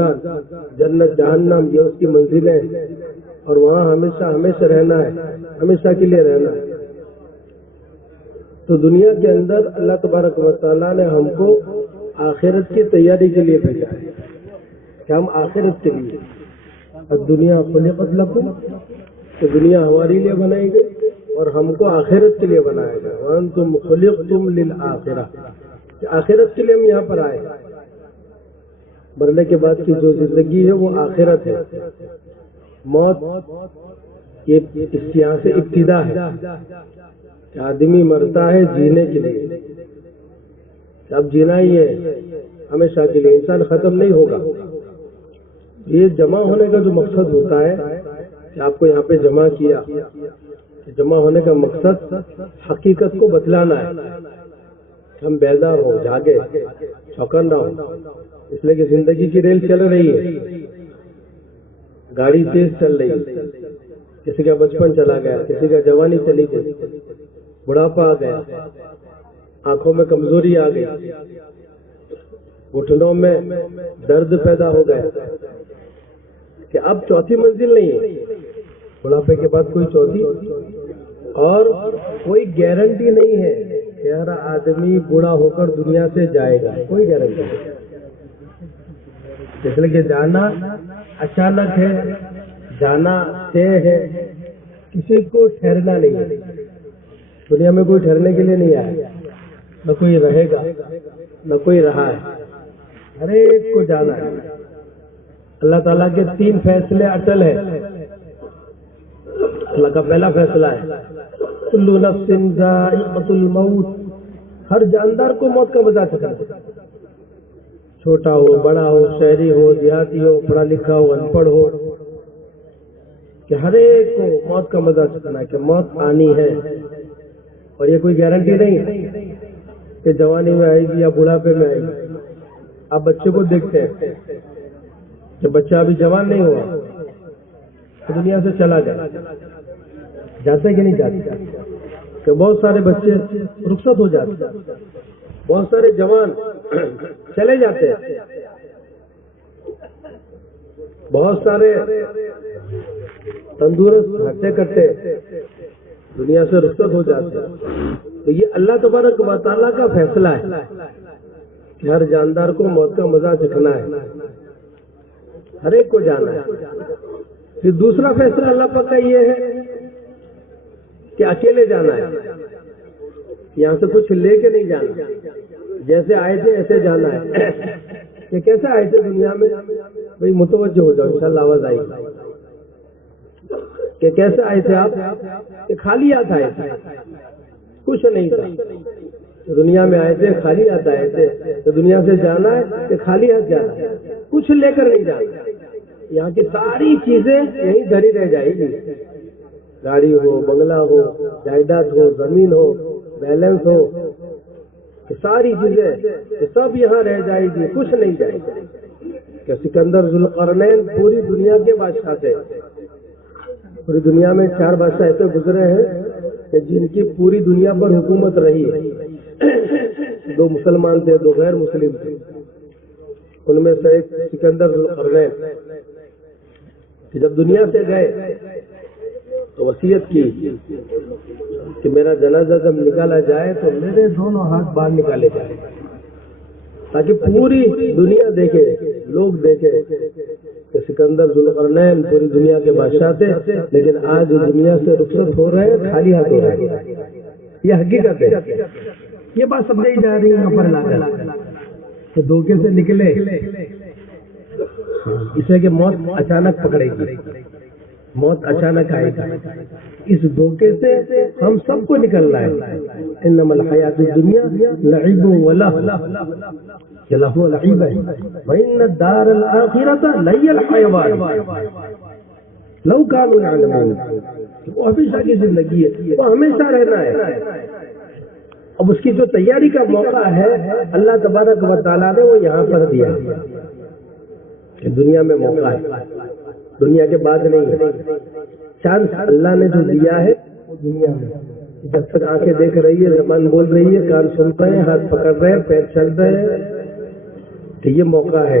انسان، جنت جہنم یہ اس کی منزلیں، اور وہاں ہمیشہ ہمیشہ رہنا ہے، ہمیشہ کے لیے رہنا ہے۔ تو دنیا کے اندر اللہ تبارک و تعالیٰ نے ہم کو آخرت کی تیاری کے لیے بھیجا ہے کہ ہم آخرت کے لیے، الدنیا خلقت لکم، تو دنیا ہمارے لیے بنائی گئی اور ہم کو آخرت کے لیے بنایا گیا، وانتم خلقتم للآخرہ، کہ آخرت کے لیے ہم یہاں پر آئے۔ مرنے کے بعد کی جو زندگی ہے وہ آخرت ہے، موت یہ اس یہاں سے ابتدا ہے کہ آدمی مرتا ہے جینے کے لیے، اب جینا ہی ہے ہمیشہ کے لیے، انسان ختم نہیں ہوگا۔ یہ جمع ہونے کا جو مقصد ہوتا ہے کہ آپ کو یہاں پہ جمع کیا، جمع ہونے کا مقصد حقیقت کو بتلانا ہے، ہم بیدار ہو، جاگے، چوکن نہ ہو، اس لیے کہ زندگی کی ریل چل رہی ہے، گاڑی تیز چل رہی ہے، کسی کا بچپن چلا گیا، کسی کا جوانی چلی گئی، بڑھاپا آ گیا، آنکھوں میں کمزوری آ گئی، گھٹنوں میں درد پیدا ہو گیا کہ اب چوتھی منزل نہیں ہے، بڑھاپے کے بعد کوئی چوتھی، اور کوئی گارنٹی نہیں ہے کہ ہر آدمی بوڑھا ہو کر دنیا سے جائے گا، کوئی گارنٹی نہیں، اس لیے کہ جانا اچانک ہے، جانا طے ہے، کسی کو ٹھہرنا نہیں ہے، دنیا میں کوئی ٹھہرنے کے لیے نہیں آیا، نہ کوئی رہے گا نہ کوئی رہا ہے، ہر ایک کو جانا ہے۔ اللہ تعالیٰ کے 3 فیصلے اٹل ہیں۔ اللہ کا پہلا فیصلہ ہے کل نفس ذائقۃ الموت، ہر جاندار کو موت کا مزہ چکھنا ہے، چھوٹا ہو بڑا ہو، شہری ہو دیہاتی ہو، پڑھا لکھا ہو ان پڑھ ہو، کہ ہر ایک کو موت کا مزہ چکھنا ہے کہ موت آنی ہے، اور یہ کوئی گارنٹی نہیں ہے کہ جوانی میں آئے گی یا بڑھاپے میں آئے گی۔ آپ بچے کو دیکھتے ہیں، جب بچہ ابھی جوان نہیں ہوا تو دنیا سے چلا جائے، جاتے کہ نہیں جاتے، کہ بہت سارے بچے رخصت ہو جاتے، بہت سارے جوان چلے جاتے ہیں، بہت سارے تندرست ہٹتے کٹتے دنیا سے رخصت ہو جاتے ہیں۔ تو یہ اللہ تبارک و تعالیٰ کا فیصلہ ہے کہ ہر جاندار کو موت کا مزہ چکھنا ہے، ہر ایک کو جانا ہے۔ پھر دوسرا فیصلہ اللہ پاک کا یہ ہے کہ اکیلے جانا ہے، یہاں سے کچھ لے کے نہیں جانا، جیسے آئے تھے ایسے جانا ہے۔ کہ کیسے آئے تھے دنیا میں، بھئی متوجہ ہو جاؤ، انشاءاللہ آواز آئی کہ کیسے آئے تھے آپ، کہ خالی ہاتھ آئے تھے، کچھ نہیں تھا، دنیا میں آئے تھے خالی ہاتھ آئے تھے، تو دنیا سے جانا ہے کہ خالی ہاتھ جانا ہے، کچھ لے کر نہیں جانا، یہاں کی ساری چیزیں یہیں دھری رہ جائے گی، گاڑی ہو، بنگلہ ہو، جائیداد ہو، زمین ہو، بیلنس ہو، ساری چیزیں سب یہاں رہ جائے گی، کچھ نہیں جائے گی۔ کہ سکندر ذوالقرنین پوری دنیا کے بادشاہ تھے، پوری دنیا میں 4 بادشاہ ایسے گزرے ہیں کہ جن کی پوری دنیا پر حکومت رہی ہے، 2 مسلمان تھے، 2 غیر مسلم تھے، ان میں سے ایک سکندر ذوالقرنین، کہ جب دنیا سے گئے تو وصیت کی کہ میرا جنازہ جب نکالا جائے تو میرے دونوں ہاتھ باہر نکالے جائیں، تاکہ پوری دنیا دیکھے، لوگ دیکھے کہ سکندر ذوالقرنین پوری دنیا کے بادشاہ تھے، لیکن آج دنیا سے رخصت ہو رہے ہیں، خالی ہاتھ ہو رہے ہیں۔ یہ حقیقت ہے، یہ بات سمجھائی جا رہی ہے یہاں پر لا کر کہ دھوکے سے نکلے، اس لیے کہ موت اچانک پکڑے گی، موت اچانک آئے گی، اس دھوکے سے ہم سب کو نکلنا ہے۔ انما الحیات الدنیا لعب ولہو، یہ لہو لعب ہے، وان الدار الآخرۃ لہی الحیوان لو کانوا یعلمون، وہ ہمیشہ کی زندگی ہے، وہ ہمیشہ رہنا ہے۔ اب اس کی جو تیاری کا موقع ہے اللہ تبارک و تعالیٰ نے وہ یہاں پر دیا کہ دنیا میں موقع ہے، دنیا کے بعد نہیں ہے۔ چانس اللہ نے جو دیا ہے وہ دنیا میں، جب تک آنکھیں دیکھ رہی ہے، زبان بول رہی ہے، کان سن رہے ہیں، ہاتھ پکڑ رہے ہیں، پیر چل رہے ہیں، کہ یہ موقع ہے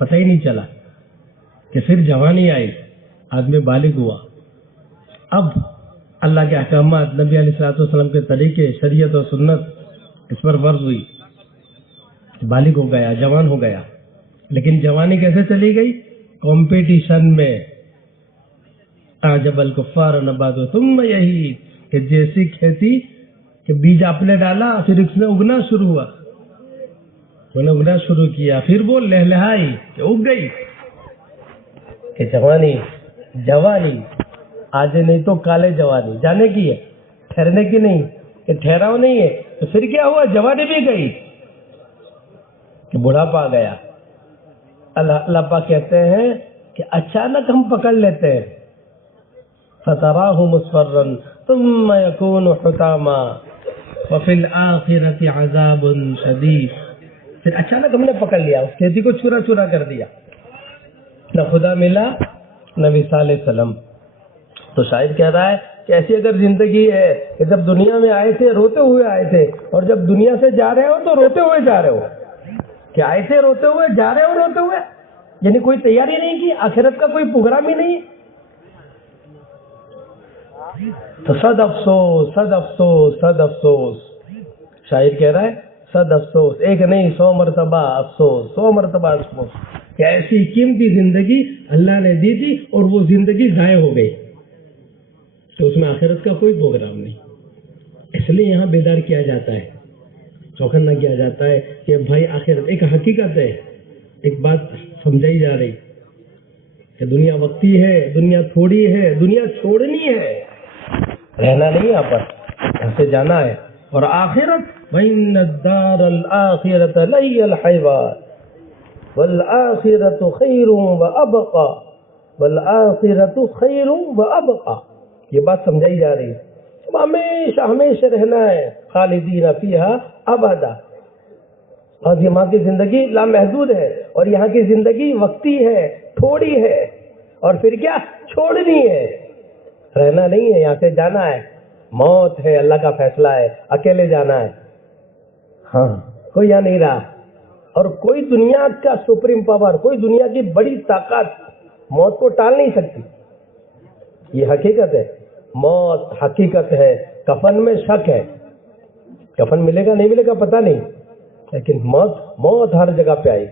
پتہ ہی نہیں چلا کہ پھر جوانی آئی، آدمی بالغ ہوا، اب اللہ کے احکامات، نبی علیہ الصلوۃ والسلام کے طریقے، شریعت اور سنت اس پر فرض ہوئی، بالغ ہو گیا، جوان ہو گیا. لیکن جوانی کیسے چلی گئی؟ کمپٹیشن میں. اعجب الکفار نباتو، تم یہی کہ جیسی کھیتی کہ بیج آپ نے ڈالا پھر اس نے اگنا شروع ہوا، میں نے اگنا شروع کیا، پھر وہ لہلہائی کہ اگ گئی. کہ جوانی آج نہیں تو کالے جوانی جانے کی ہے، ٹھہرنے کی نہیں، کہ ٹھہراؤ نہیں ہے. تو پھر کیا ہوا؟ جوانی بھی گئی کہ بڑھاپا آ گیا. اللہ پاک کہتے ہیں کہ اچانک ہم پکڑ لیتے ہیں. فَتَرَاهُ مُصْفَرًّا ثُمَّ يَكُونُ حُطَامًا وَفِي الْآخِرَةِ عَذَابٌ شَدِيدٌ. پھر اچانک ہم نے پکڑ لیا، اس کھیتی کو چورا چورا کر دیا، نہ خدا ملا نہ وصال سلم. تو شاعر کہہ رہا ہے کہ ایسی اگر زندگی ہے کہ جب دنیا میں آئے تھے روتے ہوئے آئے تھے، اور جب دنیا سے جا رہے ہو تو روتے ہوئے جا رہے ہو. کہ آئے تھے روتے ہوئے، جا رہے ہو روتے ہوئے، یعنی کوئی تیاری نہیں کی، آخرت کا کوئی پروگرام ہی نہیں. تو صد افسوس صد افسوس صد افسوس. شاعر کہہ رہا ہے صد افسوس، ایک نہیں 100 مرتبہ افسوس، 100 مرتبہ افسوس کہ ایسی قیمتی زندگی اللہ نے دی تھی اور وہ زندگی ضائع ہو گئی، تو اس میں آخرت کا کوئی پروگرام نہیں. اس لیے یہاں بیدار کیا جاتا ہے، چوکنا کیا جاتا ہے کہ بھائی آخرت ایک حقیقت ہے. ایک بات سمجھائی جا رہی کہ دنیا وقتی ہے، دنیا تھوڑی ہے، دنیا چھوڑنی ہے، رہنا نہیں یہاں پر، یہاں سے جانا ہے. اور آخرت وَإِنَّ الدَّارَ الْآخِرَةَ لَهِيَ الْحَيْوَانُ وَالْآخِرَةُ خَيْرٌ وَأَبْقَىٰ وَالْآخِرَةُ خَيْرٌ وَأَبْقَىٰ. یہ بات سمجھائی جا رہی ہے، ہمیشہ ہمیشہ رہنا ہے، خالدین فیہا ابدا. اور یہاں کی زندگی لامحدود ہے، اور یہاں کی زندگی وقتی ہے، تھوڑی ہے، اور پھر کیا چھوڑنی ہے، رہنا نہیں ہے، یہاں سے جانا ہے. موت ہے، اللہ کا فیصلہ ہے، اکیلے جانا ہے. ہاں کوئی یہاں نہیں رہا، اور کوئی دنیا کا سپریم پاور، کوئی دنیا کی بڑی طاقت موت کو ٹال نہیں سکتی. یہ حقیقت ہے، موت حقیقت ہے. کفن میں شک ہے، کفن ملے گا نہیں ملے گا پتہ نہیں، لیکن موت ہر جگہ پہ آئی،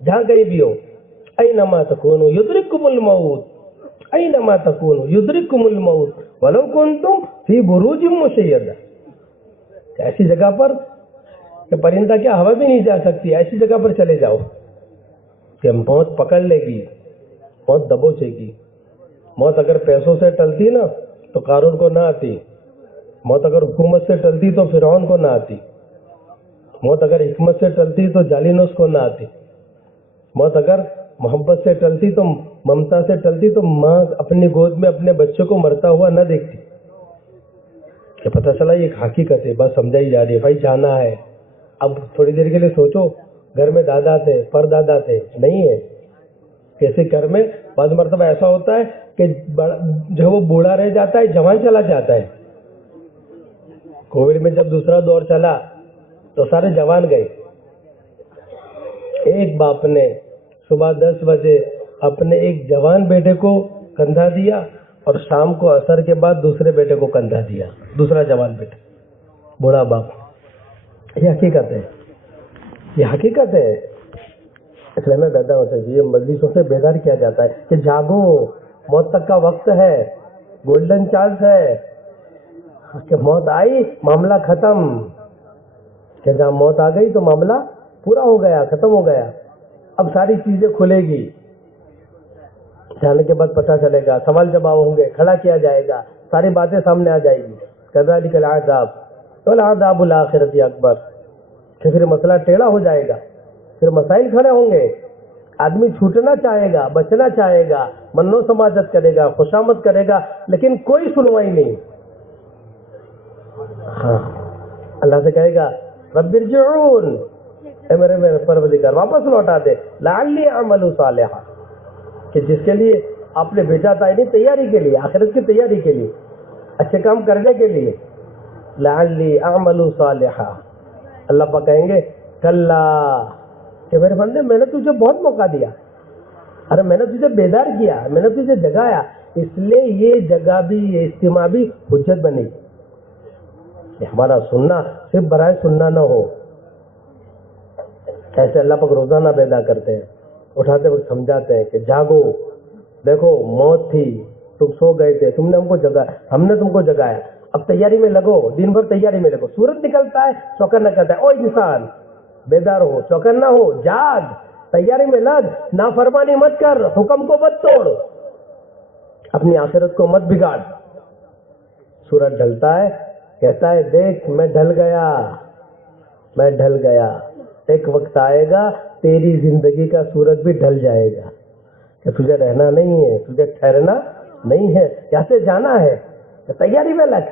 جہاں کہیں بھی ہو. اینما تکونوا یدرککم الموت، اینما تکونوا یدرککم الموت ولو کنتم فی بروج مشیدہ. ایسی جگہ پر کہ پرندہ کیا ہوا بھی نہیں جا سکتی، ایسی جگہ پر چلے جاؤ کہ موت پکڑ لے گی، موت دبوچے گی. موت اگر پیسوں سے ٹلتی نا تو قارون کو نہ آتی، موت اگر حکومت سے ٹلتی تو فرعون کو نہ آتی، موت اگر حکمت سے ٹلتی تو جالینوس کو نہ آتی، موت اگر محبت سے ٹلتی تو ممتا سے ٹلتی تو ماں اپنی گود میں اپنے بچے کو مرتا ہوا نہ دیکھتی. کہ پتہ چلا یہ ایک حقیقت ہے، بس سمجھائی جا رہی ہے بھائی جانا ہے. اب تھوڑی دیر کے لیے سوچو، گھر میں دادا تھے، پردادا تھے، نہیں ہے. کیسے گھر میں بعض مرتبہ ایسا ہوتا ہے کہ جو وہ بوڑھا رہ جاتا ہے، جوان چلا جاتا ہے. کووڈ میں جب دوسرا دور چلا تو سارے جوان گئے. ایک باپ نے صبح 10 بجے اپنے ایک جوان بیٹے کو کندھا دیا، اور شام کو عصر کے بعد دوسرے بیٹے کو کندھا دیا، دوسرا جوان بیٹا، بوڑھا باپ. یہ حقیقت ہے، یہ حقیقت ہے. اس لیے میں بیدار ہوتا ہے، یہ مجلسوں سے بیدار کیا جاتا ہے کہ جاگو، موت تک کا وقت ہے، گولڈن چانس ہے کہ موت آئی معاملہ ختم. کہ جہاں موت آ گئی تو معاملہ پورا ہو گیا، ختم ہو گیا. اب ساری چیزیں کھلے گی، جانے کے بعد پتہ چلے گا، سوال جواب ہوں گے، کھڑا کیا جائے گا، ساری باتیں سامنے آ جائے گی. کذالک العذاب والعذاب الآخرۃ اکبر. کہ پھر مسئلہ ٹیڑھا ہو جائے گا، پھر مسائل کھڑے ہوں گے. آدمی چھوٹنا چاہے گا، بچنا چاہے گا، منو سماجت کرے گا، خوشامد کرے گا، لیکن کوئی سنوائی نہیں. ہاں اللہ سے کہے گا رب ارجعون، اے میرے پروردگار واپس لوٹا دے، لعلی اعمل صالحا، کہ جس کے لیے آپ نے بھیجا تھا، یعنی تیاری کے لیے، آخرت کی تیاری کے لیے، اچھے کام کرنے کے لیے. لعلی اعمل صالحا. اللہ پاک کہیں گے کلا، کہ میرے بندے میں نے تجھے بہت موقع دیا، ارے میں نے تجھے بیدار کیا, میں نے تجھے جگایا, اس لیے یہ جگہ بھی, یہ اجتماع بھی حجت بنے گی. کہ ہمارا سننا صرف برائے سننا نہ ہو. ایسے اللہ پاک روزانہ پیدا کرتے ہیں, اٹھاتے وقت سمجھاتے ہیں کہ جاگو, دیکھو موت تھی, تم سو گئے تھے, تم نے ہم کو جگایا, ہم نے تم کو جگایا, اب تیاری میں لگو, دن بھر تیاری میں لگو. سورج نکلتا ہے چوکر نہ کرتا ہے, او انسان بیدار ہو, چوکر نہ ہو, جاگ, تیاری میں لگ, نافرمانی مت کر, حکم کو مت توڑ, اپنی آخرت کو مت بگاڑ. سورج ڈھلتا ہے, کہتا ہے دیکھ میں ڈھل گیا, میں ڈھل گیا, ایک وقت آئے گا تیری زندگی کا سورج بھی ڈھل جائے گا, کہ تجھے رہنا نہیں ہے, تجھے ٹھہرنا نہیں ہے, یہاں سے جانا ہے, تیاری میں لگ.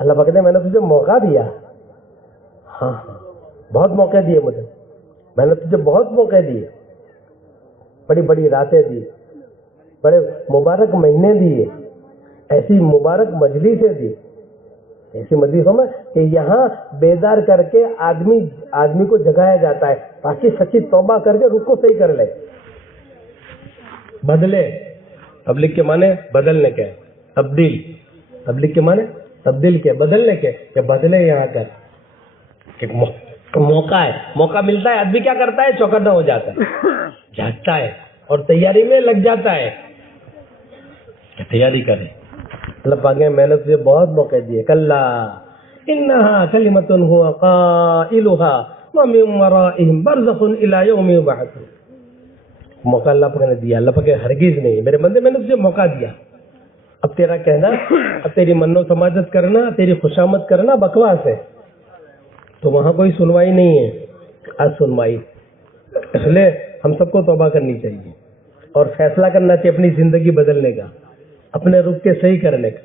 اللہ پاک نے میں نے تجھے موقع دیا, ہاں بہت موقع دیے مجھے, میں نے تجھے بہت موقع دیے, بڑی بڑی راتیں دی, بڑے مبارک مہینے دیے, ایسی مبارک مجلسیں دی, ایسی مجلسوں میں کہ یہاں بیدار کر کے آدمی کو جگایا جاتا ہے تاکہ سچی توبہ کر کے رخ کو صحیح کر لے. بدلے, تبلیغ کے معنی بدلنے کے, تبدیل, تبلیغ کے معنی تبدیل کے, بدلنے کے, کہ بدلے یہاں کر. ایک موقع ہے, موقع ملتا ہے, آدمی کیا کرتا ہے, چوکنا ہو جاتا ہے, جاگتا ہے اور تیاری میں لگ جاتا ہے, تیاری کرے. اللہ پاک نے میں نے تجھے بہت موقع دیے. کلا انہا کلمۃ هو قائلها ومن ورائهم برزخ الی یوم یبعثون. موقع اللہ پاک نے دیا, اللہ پاک ہرگز نہیں, میرے بندے میں نے تجھے موقع دیا, اب تیرا کہنا, اب تیری منو سماجت کرنا, تیری خوشامد کرنا بکواس ہے, تو وہاں کوئی سنوائی نہیں ہے. آج سنوائی, اس لیے ہم سب کو توبہ کرنی چاہیے اور فیصلہ کرنا چاہیے اپنی زندگی بدلنے کا, اپنے رخ کے صحیح کرنے کا,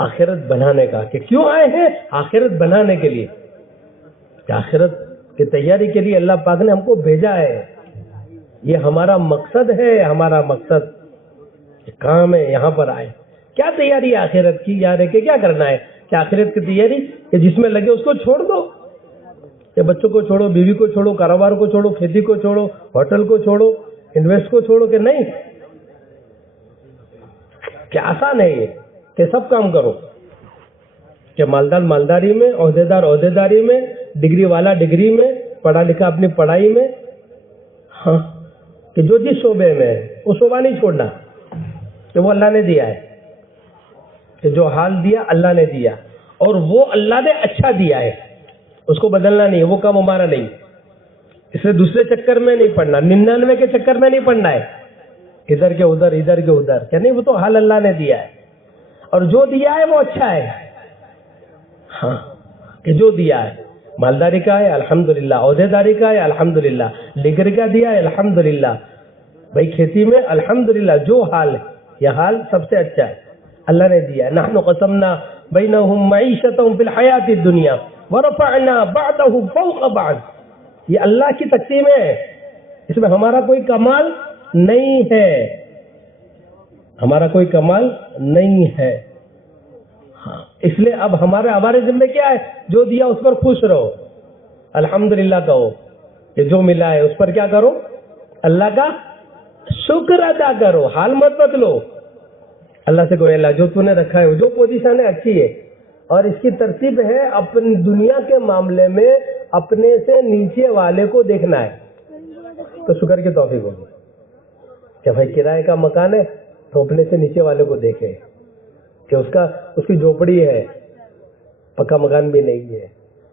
آخرت بنانے کا. کہ کیوں آئے ہیں, آخرت بنانے کے لیے, کہ آخرت کی تیاری کے لیے اللہ پاک نے ہم کو بھیجا ہے. یہ ہمارا مقصد ہے, ہمارا مقصد کام ہے, یہاں پر آئے. کیا تیاری ہے آخرت کی, یار ہے کہ کیا کرنا ہے, کہ آخرت کی تیاری کہ جس میں لگے اس کو چھوڑ دو, کہ بچوں کو چھوڑو, بیوی کو چھوڑو, کاروبار کو چھوڑو, کھیتی کو چھوڑو, ہوٹل کو چھوڑو, انویسٹ کو چھوڑو, کہ نہیں, کہ آسان ہے یہ کہ سب کام کرو, کہ مالدار مالداری میں, عہدیدار عہدیداری میں, ڈگری والا ڈگری میں, پڑھا لکھا اپنی پڑھائی میں, ہاں, کہ جو جس شعبے میں وہ شعبہ نہیں چھوڑنا, کہ وہ اللہ نے دیا ہے, کہ جو حال دیا اللہ نے دیا, اور وہ اللہ نے اچھا دیا ہے, اس کو بدلنا نہیں, وہ کام ہمارا نہیں. اس لیے دوسرے چکر میں نہیں پڑنا, 99 کے چکر میں نہیں پڑنا ہے, ادھر کے ادھر, ادھر کے ادھر, کہ نہیں, وہ تو حال اللہ نے دیا ہے, اور جو دیا ہے وہ اچھا ہے. ہاں, کہ جو دیا ہے, مالداری کا ہے الحمدللہ, عہدیداری کا ہے الحمدللہ, ڈگری کا دیا ہے الحمدللہ, بھائی کھیتی میں الحمدللہ, جو حال ہے یہ حال سب سے اچھا ہے, اللہ نے دیا ہے. نحن قسمنا بینہم معیشتہم فی الحیات الدنیا ورفعنا بعضهم فوق بعض. یہ اللہ کی تقسیم ہے, اس میں ہمارا کوئی کمال نہیں ہے, ہمارا کوئی کمال نہیں ہے. ہاں, اس لیے اب ہمارے ذمہ کیا ہے, جو دیا اس پر خوش رہو, الحمدللہ کہو, کہ جو ملا ہے اس پر کیا کرو, اللہ کا شکر ادا کرو, حال مت بدلو. اللہ سے کوئی, اللہ جو تو نے رکھا ہے, جو پوزیشن ہے اچھی ہے, اور اس کی ترتیب ہے اپنی دنیا کے معاملے میں اپنے سے نیچے والے کو دیکھنا ہے, تو شکر کی توفیق ہوگی. کہ بھائی کرائے کا مکان ہے تو اپنے سے نیچے والے کو دیکھے, کہ اس کی جھوپڑی ہے, پکا مکان بھی نہیں ہے,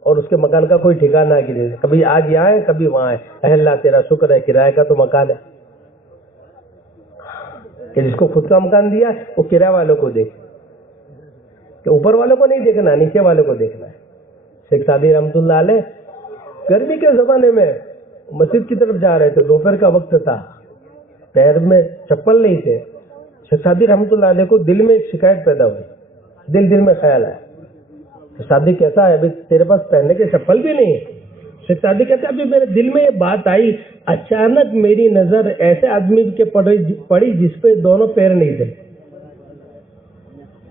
اور اس کے مکان کا کوئی ٹھکانہ نہیں, کبھی آج یہاں ہے کبھی وہاں ہے. اے اللہ تیرا شکر ہے, کرائے کا تو مکان ہے, کہ جس کو خود کا مکان دیا ہے وہ کرایہ والوں کو دیکھے, کہ اوپر والوں کو نہیں دیکھنا, نیچے والوں کو دیکھنا ہے. شیخ سعدی رحمۃ اللہ علیہ گرمی کے زمانے میں مسجد کی طرف جا رہے تھے, دوپہر کا وقت تھا, پیر میں چپل نہیں تھے. شیخ سعدی رحمۃ اللہ علیہ کو دل میں ایک شکایت پیدا ہوئی, دل میں خیال آیا, شیخ سعدی کیسا ہے, ابھی تیرے پاس پہننے کے چپل بھی نہیں ہے. شیخ سعدی کہتے ابھی میرے دل میں یہ بات آئی, اچانک میری نظر ایسے آدمی کے پڑی جس پہ دونوں پیر نہیں تھے.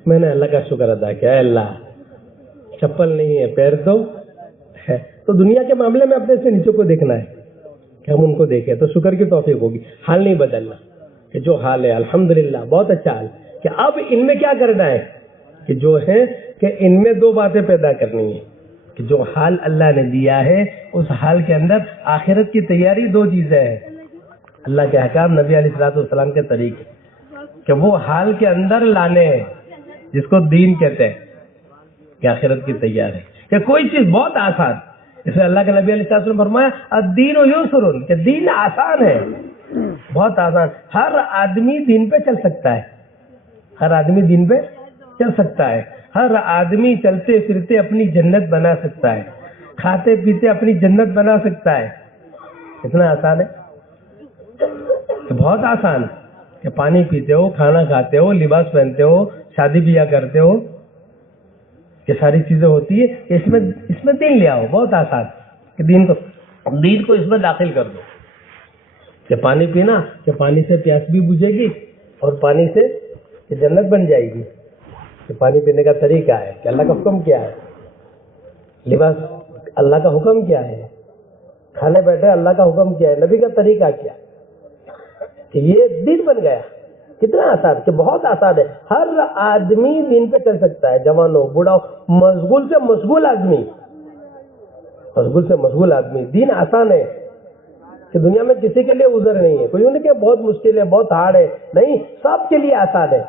میں نے اللہ کا شکر ادا کیا, اے اللہ چپل نہیں ہے, پیر تو ہے. تو دنیا کے معاملے میں اپنے سے نیچے کو دیکھنا ہے, کہ ہم ان کو دیکھیں تو شکر کی توفیق ہوگی. حال نہیں بدلنا کہ جو حال ہے الحمدللہ بہت اچھا حال, کہ اب ان میں کیا کرنا ہے کہ جو ہے کہ ان میں دو باتیں پیدا کرنی ہیں کہ جو حال اللہ نے دیا ہے اس حال کے اندر آخرت کی تیاری دو چیزیں ہیں. اللہ کے احکام, نبی علیہ الصلوۃ والسلام کے طریقے کہ وہ حال کے اندر لانے ہیں جس کو دین کہتے ہیں کہ آخرت کی تیاری کہ کوئی چیز بہت آسان. اس میں اللہ کے نبی علیہ السلام نے فرمایا الدین یسر کہ دین آسان ہے, بہت آسان. ہر آدمی دین پہ چل سکتا ہے, ہر آدمی دین پہ چل سکتا ہے, ہر آدمی چلتے پھرتے اپنی جنت بنا سکتا ہے, کھاتے پیتے اپنی جنت بنا سکتا ہے. اتنا آسان ہے کہ بہت آسان کہ پانی پیتے ہو, کھانا کھاتے ہو, لباس پہنتے ہو, شادی بیاہ کرتے ہو, یہ ساری چیزیں ہوتی ہے. اس میں دین لے آؤ, بہت آسان کہ دین کو اس میں داخل کر دو کہ پانی پینا کہ پانی سے پیاس بھی بجھے گی اور پانی سے کہ جنت بن جائے گی. کہ پانی پینے کا طریقہ ہے کہ اللہ کا حکم کیا ہے, لباس اللہ کا حکم کیا ہے, کھانے بیٹھے اللہ کا حکم کیا ہے, نبی کا طریقہ کیا ہے, کہ یہ دین بن گیا. کتنا آسان کہ بہت آسان ہے. ہر آدمی دین پہ چل سکتا ہے, جوان ہو بوڑھا ہو, مشغول سے مشغول آدمی. دین آسان ہے کہ دنیا میں کسی کے لیے عذر نہیں ہے. کوئی ان کے بہت مشکل ہے, بہت ہارڈ ہے, نہیں, سب کے لیے آسان ہے.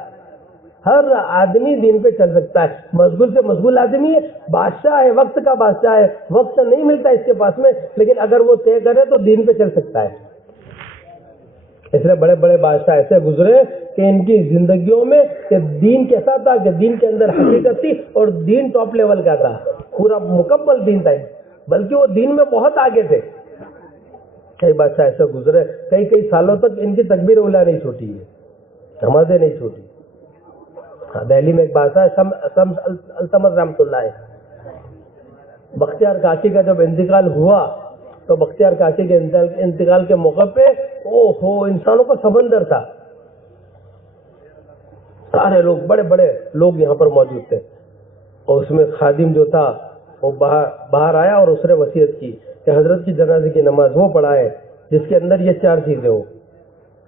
ہر آدمی دین پہ چل سکتا ہے. مشغول سے مشغول آدمی ہے, بادشاہ ہے, وقت کا بادشاہ ہے, وقت نہیں ملتا اس کے پاس میں, لیکن اگر وہ طے کرے تو دین پہ چل سکتا ہے. اس لیے بڑے بڑے بادشاہ ایسے گزرے کہ ان کی زندگیوں میں کہ دین کیسا تھا کہ دین کے اندر حقیقت تھی اور دین ٹاپ لیول کا تھا, پورا مکمل دین تھا, بلکہ وہ دین میں بہت آگے تھے. کئی بادشاہ ایسے گزرے, کئی سالوں تک ان کی تکبیر اولیاء نہیں چھوٹی ہے, نمازیں نہیں چھوٹی. دہلی میں ایک بادشاہ التمش رحمۃ اللہ ہے, بختیار کاکی کا جب انتقال ہوا تو بختیار کاکی کے انتقال کے موقع پہ انسانوں کا سمندر تھا. سارے لوگ, بڑے بڑے لوگ یہاں پر موجود تھے, اور اس میں خادم جو تھا وہ باہر آیا اور اس نے وصیت کی کہ حضرت کی جنازے کی نماز وہ پڑھائے جس کے اندر یہ چار چیزیں ہو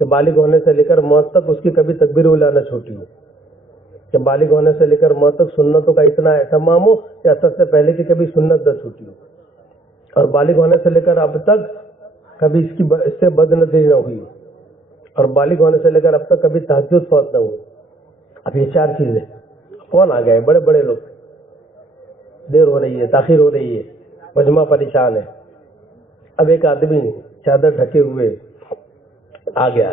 کہ بالغ ہونے سے لے کر موت تک اس کی کبھی تکبیر اولیاء نہ چھوٹی ہو, کہ بالغ ہونے سے لے کر موت تک سنتوں کا اتنا اہتمام ہو کہ اثر سے پہلے کی کبھی سنت نہ چھوٹی ہو, اور بالغ ہونے سے لے کر اب تک کبھی اس سے بد نظری نہ ہوئی, اور بالغ ہونے سے لے کر اب تک کبھی تہجد فوت نہ ہوئی. اب یہ چار چیزیں کون آ گئے؟ بڑے بڑے لوگ. دیر ہو رہی ہے, تاخیر ہو رہی ہے, مجمع پریشان ہے. اب ایک آدمی چادر ڈھکے ہوئے آ گیا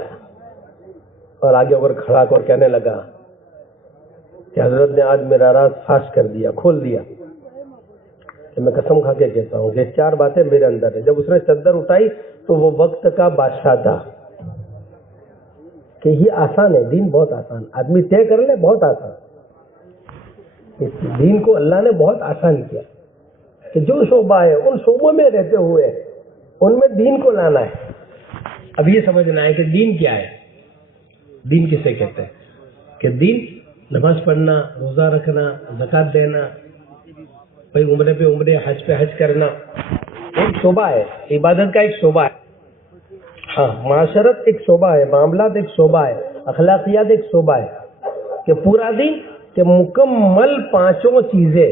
اور آگے اوپر کھڑا کر کہنے لگا کہ حضرت نے آج میرا راز فاش کر دیا, کھول دیا. کہ میں قسم کھا کے کہتا ہوں کہ چار باتیں میرے اندر ہیں. جب اس نے چادر اٹھائی تو وہ وقت کا بادشاہ تھا. کہ یہ آسان ہے, دین بہت آسان, آدمی طے کر لے, بہت آسان. اس دین کو اللہ نے بہت آسان کیا کہ جو شعبہ ہے ان شعبوں میں رہتے ہوئے ان میں دین کو لانا ہے. اب یہ سمجھنا ہے کہ دین کیا ہے, دین کسے کہتے ہیں. کہ دین نماز پڑھنا, روزہ رکھنا, زکوٰۃ دینا, بھائی عمرے پہ عمرے, حج پہ حج کرنا, ایک شعبہ ہے, عبادت کا ایک شعبہ ہے. ہاں, معاشرت ایک شعبہ ہے, معاملات ایک شعبہ ہے, اخلاقیات ایک شعبہ ہے. کہ پورا دین کہ مکمل پانچوں چیزیں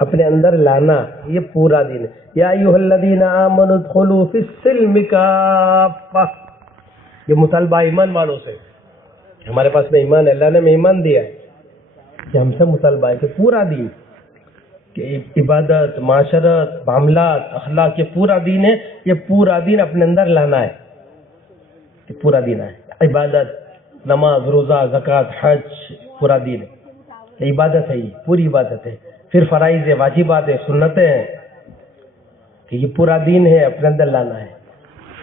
اپنے اندر لانا, یہ پورا دین ہے. یا ایھا الذین آمنوا ادخلوا فی السلم کافہ, یہ مطالبہ ایمان والوں سے. ہمارے پاس میں ایمان ہے, اللہ نے ہمیں ایمان دیا ہے, کہ ہم سے مطالبہ ہے کہ پورا دین, کہ عبادت, معاشرت, معاملات, اخلاق, یہ پورا دین ہے. یہ پورا دین اپنے اندر لانا ہے, کہ پورا دین ہے. عبادت, نماز, روزہ, زکوٰۃ, حج, پورا دین ہے. کہ عبادت ہے, یہ پوری عبادت ہے. پھر فرائض ہے, واجبات ہے, سنتیں ہیں, کہ یہ پورا دین ہے, اپنے اندر لانا ہے.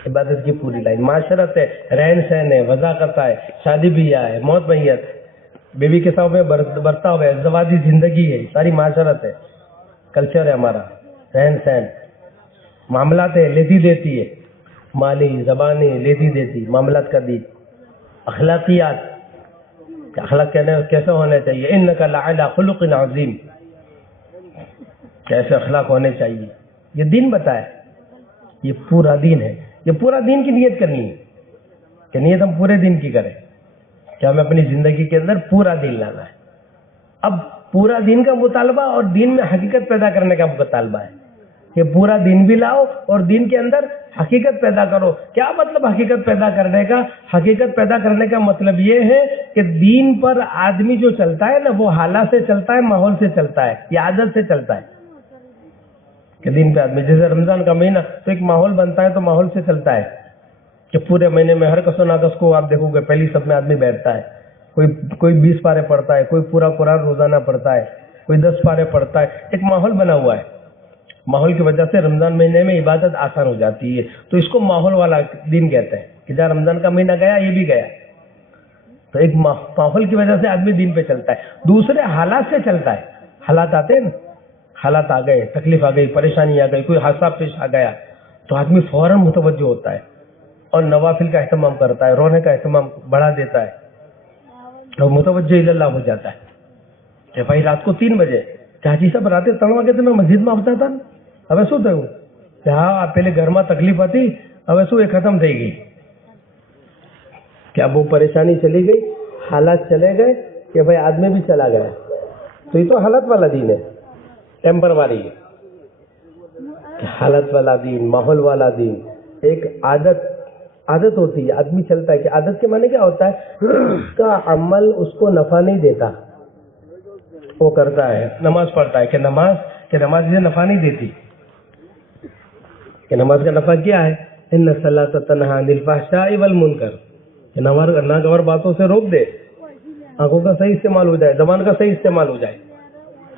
عبادت کی پوری لائن. معاشرت ہے, رہن سہن ہے, وضاقت ہے, شادی بیاہ ہے, موت میت, بیوی کے ساتھ میں برتاؤ ہے, ازدواجی زندگی ہے, ساری معاشرت ہے, کلچر ہے ہمارا, رہن سہن. معاملات ہے, لیتی دیتی ہے, مالی, زبانی, لیتی دیتی, معاملات کا دین. اخلاقیات, اخلاق کیسے ہونے چاہیے, انک لعلی خلق عظیم, کیسے اخلاق ہونے چاہیے, یہ دین بتائے. یہ پورا دین ہے. یہ پورا دین کی نیت کرنی ہے کہ نیت ہم پورے دین کی کریں کہ ہمیں اپنی زندگی کے اندر پورا دین لانا ہے. اب پورا دین کا مطالبہ اور دین میں حقیقت پیدا کرنے کا مطالبہ ہے کہ پورا دین بھی لاؤ اور دین کے اندر حقیقت پیدا کرو. کیا مطلب حقیقت پیدا کرنے کا؟ حقیقت پیدا کرنے کا مطلب یہ ہے کہ دین پر آدمی جو چلتا ہے نا وہ حالات سے چلتا ہے، ماحول سے چلتا ہے، یا عادت سے چلتا ہے کہ دین پہ آدمی، جیسے رمضان کا مہینہ تو ایک ماحول بنتا ہے، تو ماحول سے چلتا ہے کہ پورے مہینے میں ہر کس و ناقص کو آپ دیکھو گے پہلی صف میں آدمی بیٹھتا ہے، کوئی 20 پارے پڑھتا ہے، کوئی پورا قرآن روزانہ پڑھتا ہے، کوئی 10 پارے پڑھتا ہے. ایک ماحول بنا ہوا ہے. ماحول کی وجہ سے رمضان مہینے میں عبادت آسان ہو جاتی ہے، تو اس کو ماحول والا دین کہتے ہیں کہ جہاں رمضان کا مہینہ گیا یہ بھی گیا. تو ایک ماحول کی وجہ سے آدمی دین پہ چلتا ہے. دوسرے حالات سے چلتا ہے. حالات آتے ہیں نا، حالات آ گئے، تکلیف آ گئی، پریشانی آ گئی، کوئی حادثہ پیش آ گیا تو آدمی فوراً متوجہ ہوتا ہے اور نوافل کا اہتمام کرتا ہے، رونے کا اہتمام بڑھا دیتا ہے اور متوجہ اللہ ہو جاتا ہے کہ بھائی رات کو 3 بجے کہ حاجی صاحب راتے 3 વાગે તમે મસ્જિદમાં આવતા હતા ને હવે શું થયું કે હા પેલે ઘરમાં તકલીફ હતી હવે શું એ ખતમ થઈ ગઈ کہ اب وہ پریشانی چلی گئی، حالات چلے گئے کہ بھائی آدمی بھی چلا گیا. تو یہ تو حالت والا دین ہے، ٹیمپروری ہے. حالت والا دین، ماحول والا دین. ایک عادت ہوتی ہے، آدمی چلتا ہے کہ عادت کے معنی کیا ہوتا ہے؟ اس کا عمل اس کو نفع نہیں دیتا، وہ کرتا ہے، نماز پڑھتا ہے کہ نماز اسے نفع نہیں دیتی. کہ نماز کا نفع کیا ہے؟ ان الصلاۃ تنہی عن الفحشاء والمنکر، کہ ناگوار باتوں سے روک دے، آنکھوں کا صحیح استعمال ہو جائے، زبان کا صحیح استعمال ہو جائے.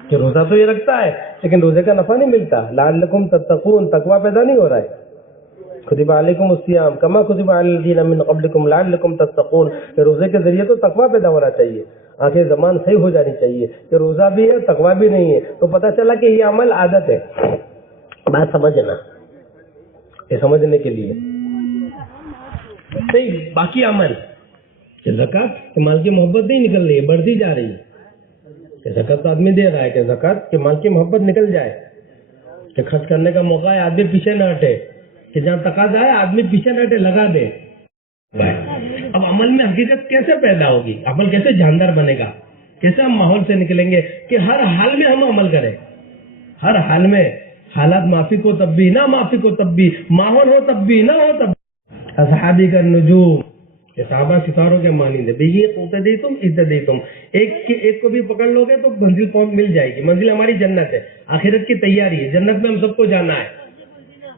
کہ روزہ تو یہ رکھتا ہے لیکن روزے کا نفع نہیں ملتا. لعلکم تتقون، تقوی پیدا نہیں ہو رہا ہے. کتب علیکم الصیام کما کتب علی الذین من قبلکم لعلکم تتقون، کہ روزے کے ذریعے تو تقوی پیدا ہونا چاہیے، آنکھیں زبان صحیح ہو جانی چاہیے. کہ روزہ بھی ہے تقوی بھی نہیں ہے، تو پتہ چلا کہ یہ عمل عادت ہے. بات سمجھنا، یہ سمجھنے کے لیے صحیح. باقی عمل کہ زکوٰۃ کے مال کی محبت نہیں نکل رہی ہے، بڑھتی جا رہی ہے. کہ زکوٰۃ آدمی دے رہا ہے کہ زکوٰۃ کے مال کی محبت نکل جائے، کہ خرچ کرنے کا موقع ہے آدمی پیچھے نہ ہٹے، کہ جہاں تقاضا ہے آدمی پیچھے نہ ہٹے، لگا دے. اب عمل میں حقیقت کیسے پیدا ہوگی؟ عمل کیسے جاندار بنے گا؟ کیسے ہم ماحول سے نکلیں گے کہ ہر حال میں ہم عمل کریں؟ ہر حال میں، حالات معافی کو تب بھی، نہ معافی کو تب بھی، ماحول ہو تب بھی، نہ ہو تب بھی. اصحابی کا نجوم، کہ صحابہ ستاروں کے مانند ہے. دیکھیے اقتدیتم اہتدیتم، ایک کو بھی پکڑ لو گے تو منزل مل جائے گی. منزل ہماری جنت ہے، آخرت کی تیاری ہے. جنت میں ہم سب کو جانا ہے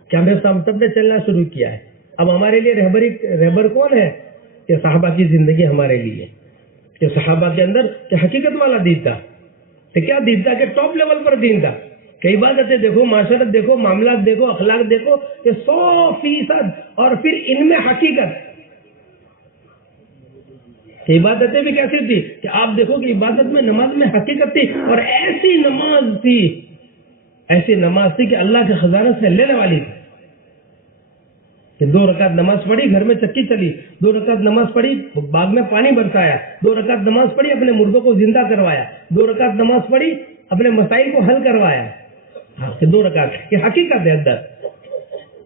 کہ ہمیں سب نے چلنا شروع کیا ہے. اب ہمارے لیے رہبر کون ہے؟ کہ صحابہ کی زندگی ہمارے لیے، کہ صحابہ کے اندر کہ حقیقت والا دین تھا. کہ کیا دین تھا؟ کہ ٹاپ لیول پر دین تھا. کہ عبادتیں دیکھو، معاشرت دیکھو، معاملات دیکھو، اخلاق دیکھو، کہ 100%. اور پھر ان میں حقیقت، کہ عبادتیں بھی کیسی تھی کہ آپ دیکھو کہ عبادت میں، نماز میں حقیقت تھی. اور ایسی نماز تھی کہ اللہ کے خزانہ سے لینے والی تھی. کہ 2 رکعت نماز پڑھی، گھر میں چکی چلی، 2 رکعت نماز پڑھی، باغ میں پانی برسایا، 2 رکعت نماز پڑھی، اپنے مردوں کو زندہ کروایا، 2 رکعت نماز پڑھی، اپنے مسائل کو حل کروایا. کہ 2 رکعت یہ حقیقت ہے اندر.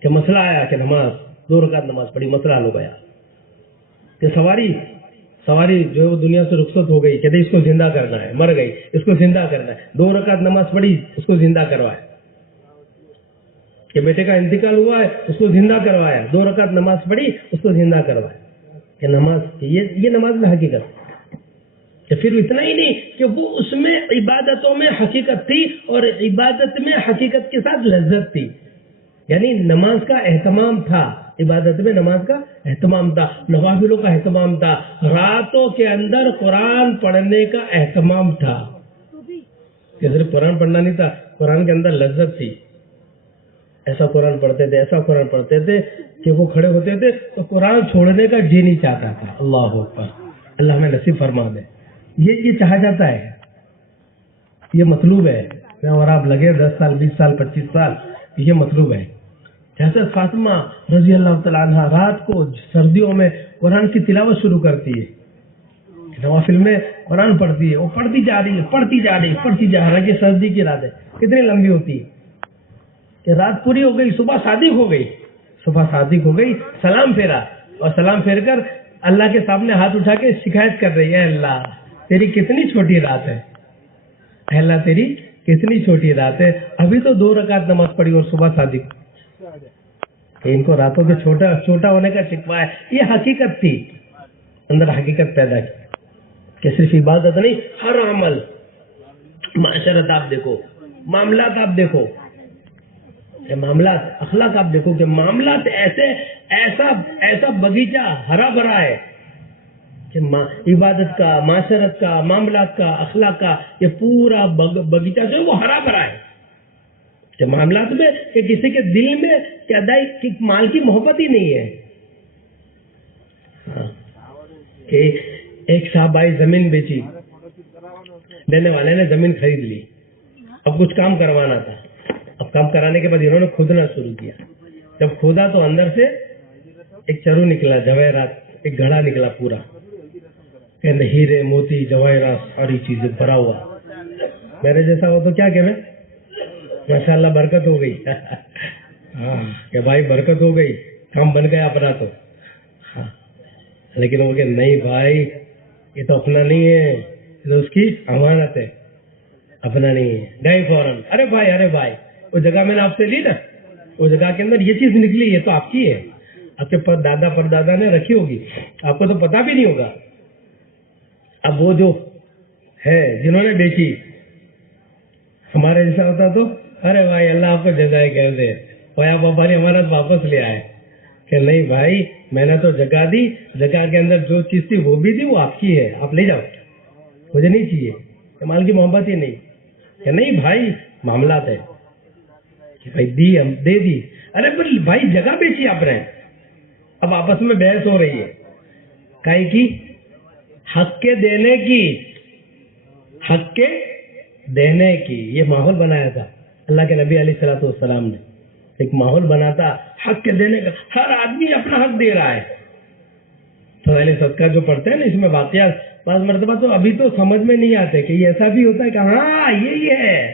کہ مسئلہ آیا کہ نماز، 2 رکعت نماز پڑھی، مسئلہ حل ہو گیا. کہ سواری جو ہے وہ دنیا سے رخصت ہو گئی، کہتے اس کو زندہ کرنا ہے، مر گئی، اس کو زندہ کرنا ہے، 2 رکعت نماز پڑھی، اس کو زندہ کروایا. کہ بیٹے کا انتقال ہوا ہے، اس کو زندہ کروایا، 2 رکعت نماز پڑھی، اس کو زندہ کروایا. کہ نماز، یہ نماز میں حقیقت. کہ پھر اتنا ہی نہیں کہ وہ اس میں عبادتوں میں حقیقت تھی، اور عبادت میں حقیقت کے ساتھ لذت تھی. یعنی نماز کا اہتمام تھا، عبادت میں نماز کا اہتمام تھا، نوافلوں کا اہتمام تھا، راتوں کے اندر قرآن پڑھنے کا اہتمام تھا. کہ صرف قرآن پڑھنا نہیں تھا، قرآن کے اندر لذت تھی. ایسا قرآن پڑھتے تھے، ایسا قرآن پڑھتے تھے کہ وہ کھڑے ہوتے تھے تو قرآن چھوڑنے کا جی نہیں چاہتا تھا. اللہ اکبر، اللہ ہمیں نصیب فرما دے. یہ چاہا جاتا ہے، یہ مطلوب ہے. اور آپ لگے 10 سال 20 سال 25 سال، یہ مطلوب ہے. جیسے فاطمہ رضی اللہ تعالیٰ عنہ رات کو سردیوں میں قرآن کی تلاوت شروع کرتی ہے، نوافل میں قرآن پڑھتی ہے، وہ پڑھتی جا رہی ہے. کہ سردی کی راتیں کتنی لمبی ہوتی ہے کہ رات پوری ہو گئی، صبح صادق ہو گئی، صبح صادق ہو گئی, سلام پھیرا, اور سلام پھیر کر اللہ کے سامنے ہاتھ اٹھا کے شکایت کر رہی ہے, اللہ تیری کتنی چھوٹی رات ہے, اللہ تیری کتنی چھوٹی رات ہے, ابھی تو 2 رکعت نماز پڑھی اور صبح صادق. ان کو راتوں کے چھوٹا ہونے کا شکوہ ہے. یہ حقیقت تھی, اندر حقیقت پیدا کی کہ صرف عبادت نہیں, ہر عمل, معاشرت آپ دیکھو, معاملات آپ دیکھو, معاملات اخلاق آپ دیکھو کہ معاملات ایسا باغیچہ ہرا بھرا ہے کہ عبادت کا, معاشرت کا, معاملات کا, اخلاق کا یہ پورا باغیچہ جو ہے وہ ہرا بھرا ہے. کہ معاملات میں کہ کسی کے دل میں کیا مال کی محبت ہی نہیں ہے. کہ ایک صاحب آئی, زمین بیچی, دینے والے نے زمین خرید لی, اب کچھ کام کروانا تھا. اب کام کرانے کے بعد انہوں نے کھودنا شروع کیا. جب کھودا تو اندر سے ایک چرو نکلا, جواہرات, ایک گھڑا نکلا پورا, کہ ہیرے موتی جواہرات ساری چیزیں بھرا ہوا. میرے جیسا ہو تو کیا کہ میں ماشاء اللہ برکت ہو گئی. ہاں کہ بھائی برکت ہو گئی, کام بن گیا اپنا تو. ہاں لیکن وہ کہ نہیں بھائی یہ تو اپنا نہیں ہے, یہ تو اس کی امانت ہے, اپنا نہیں ہے. گئے فوراً, ارے بھائی وہ جگہ میں نے آپ سے لی نا, وہ جگہ کے اندر یہ چیز نکلی, یہ تو آپ کی ہے, آپ کے دادا پردادا نے رکھی ہوگی, آپ کو تو پتا بھی نہیں ہوگا. اب وہ جو ہے جنہوں نے بیچی, ہمارے جیسا ہوتا تو ارے بھائی اللہ آپ کو جزائے کہہ دے, بھائی آپ ہماری امانت واپس لے آئے. کہ نہیں بھائی میں نے تو جگہ دی, جگہ کے اندر جو چیز تھی وہ بھی تھی, وہ آپ کی ہے, آپ لے جاؤ, مجھے نہیں چاہیے. مال کی محبت ہی نہیں. کہ نہیں بھائی معاملات ہے کہ بھائی دی, ہم دے دی. ارے بھائی جگہ بیچی آپ نے, اب آپس میں بحث ہو رہی ہے کائی کی, حق کے دینے کی, حق کے دینے کی. یہ ماحول بنایا تھا اللہ کے نبی علیہ الصلوۃ والسلام نے, ایک ماحول بنا تھا حق کے دینے کا. ہر آدمی اپنا حق دے رہا ہے. تو اہل صدقہ جو پڑھتے ہیں نا, اس میں واقعات بعض مرتبہ تو ابھی تو سمجھ میں نہیں آتے کہ یہ ایسا بھی ہوتا ہے کہ ہاں یہی ہے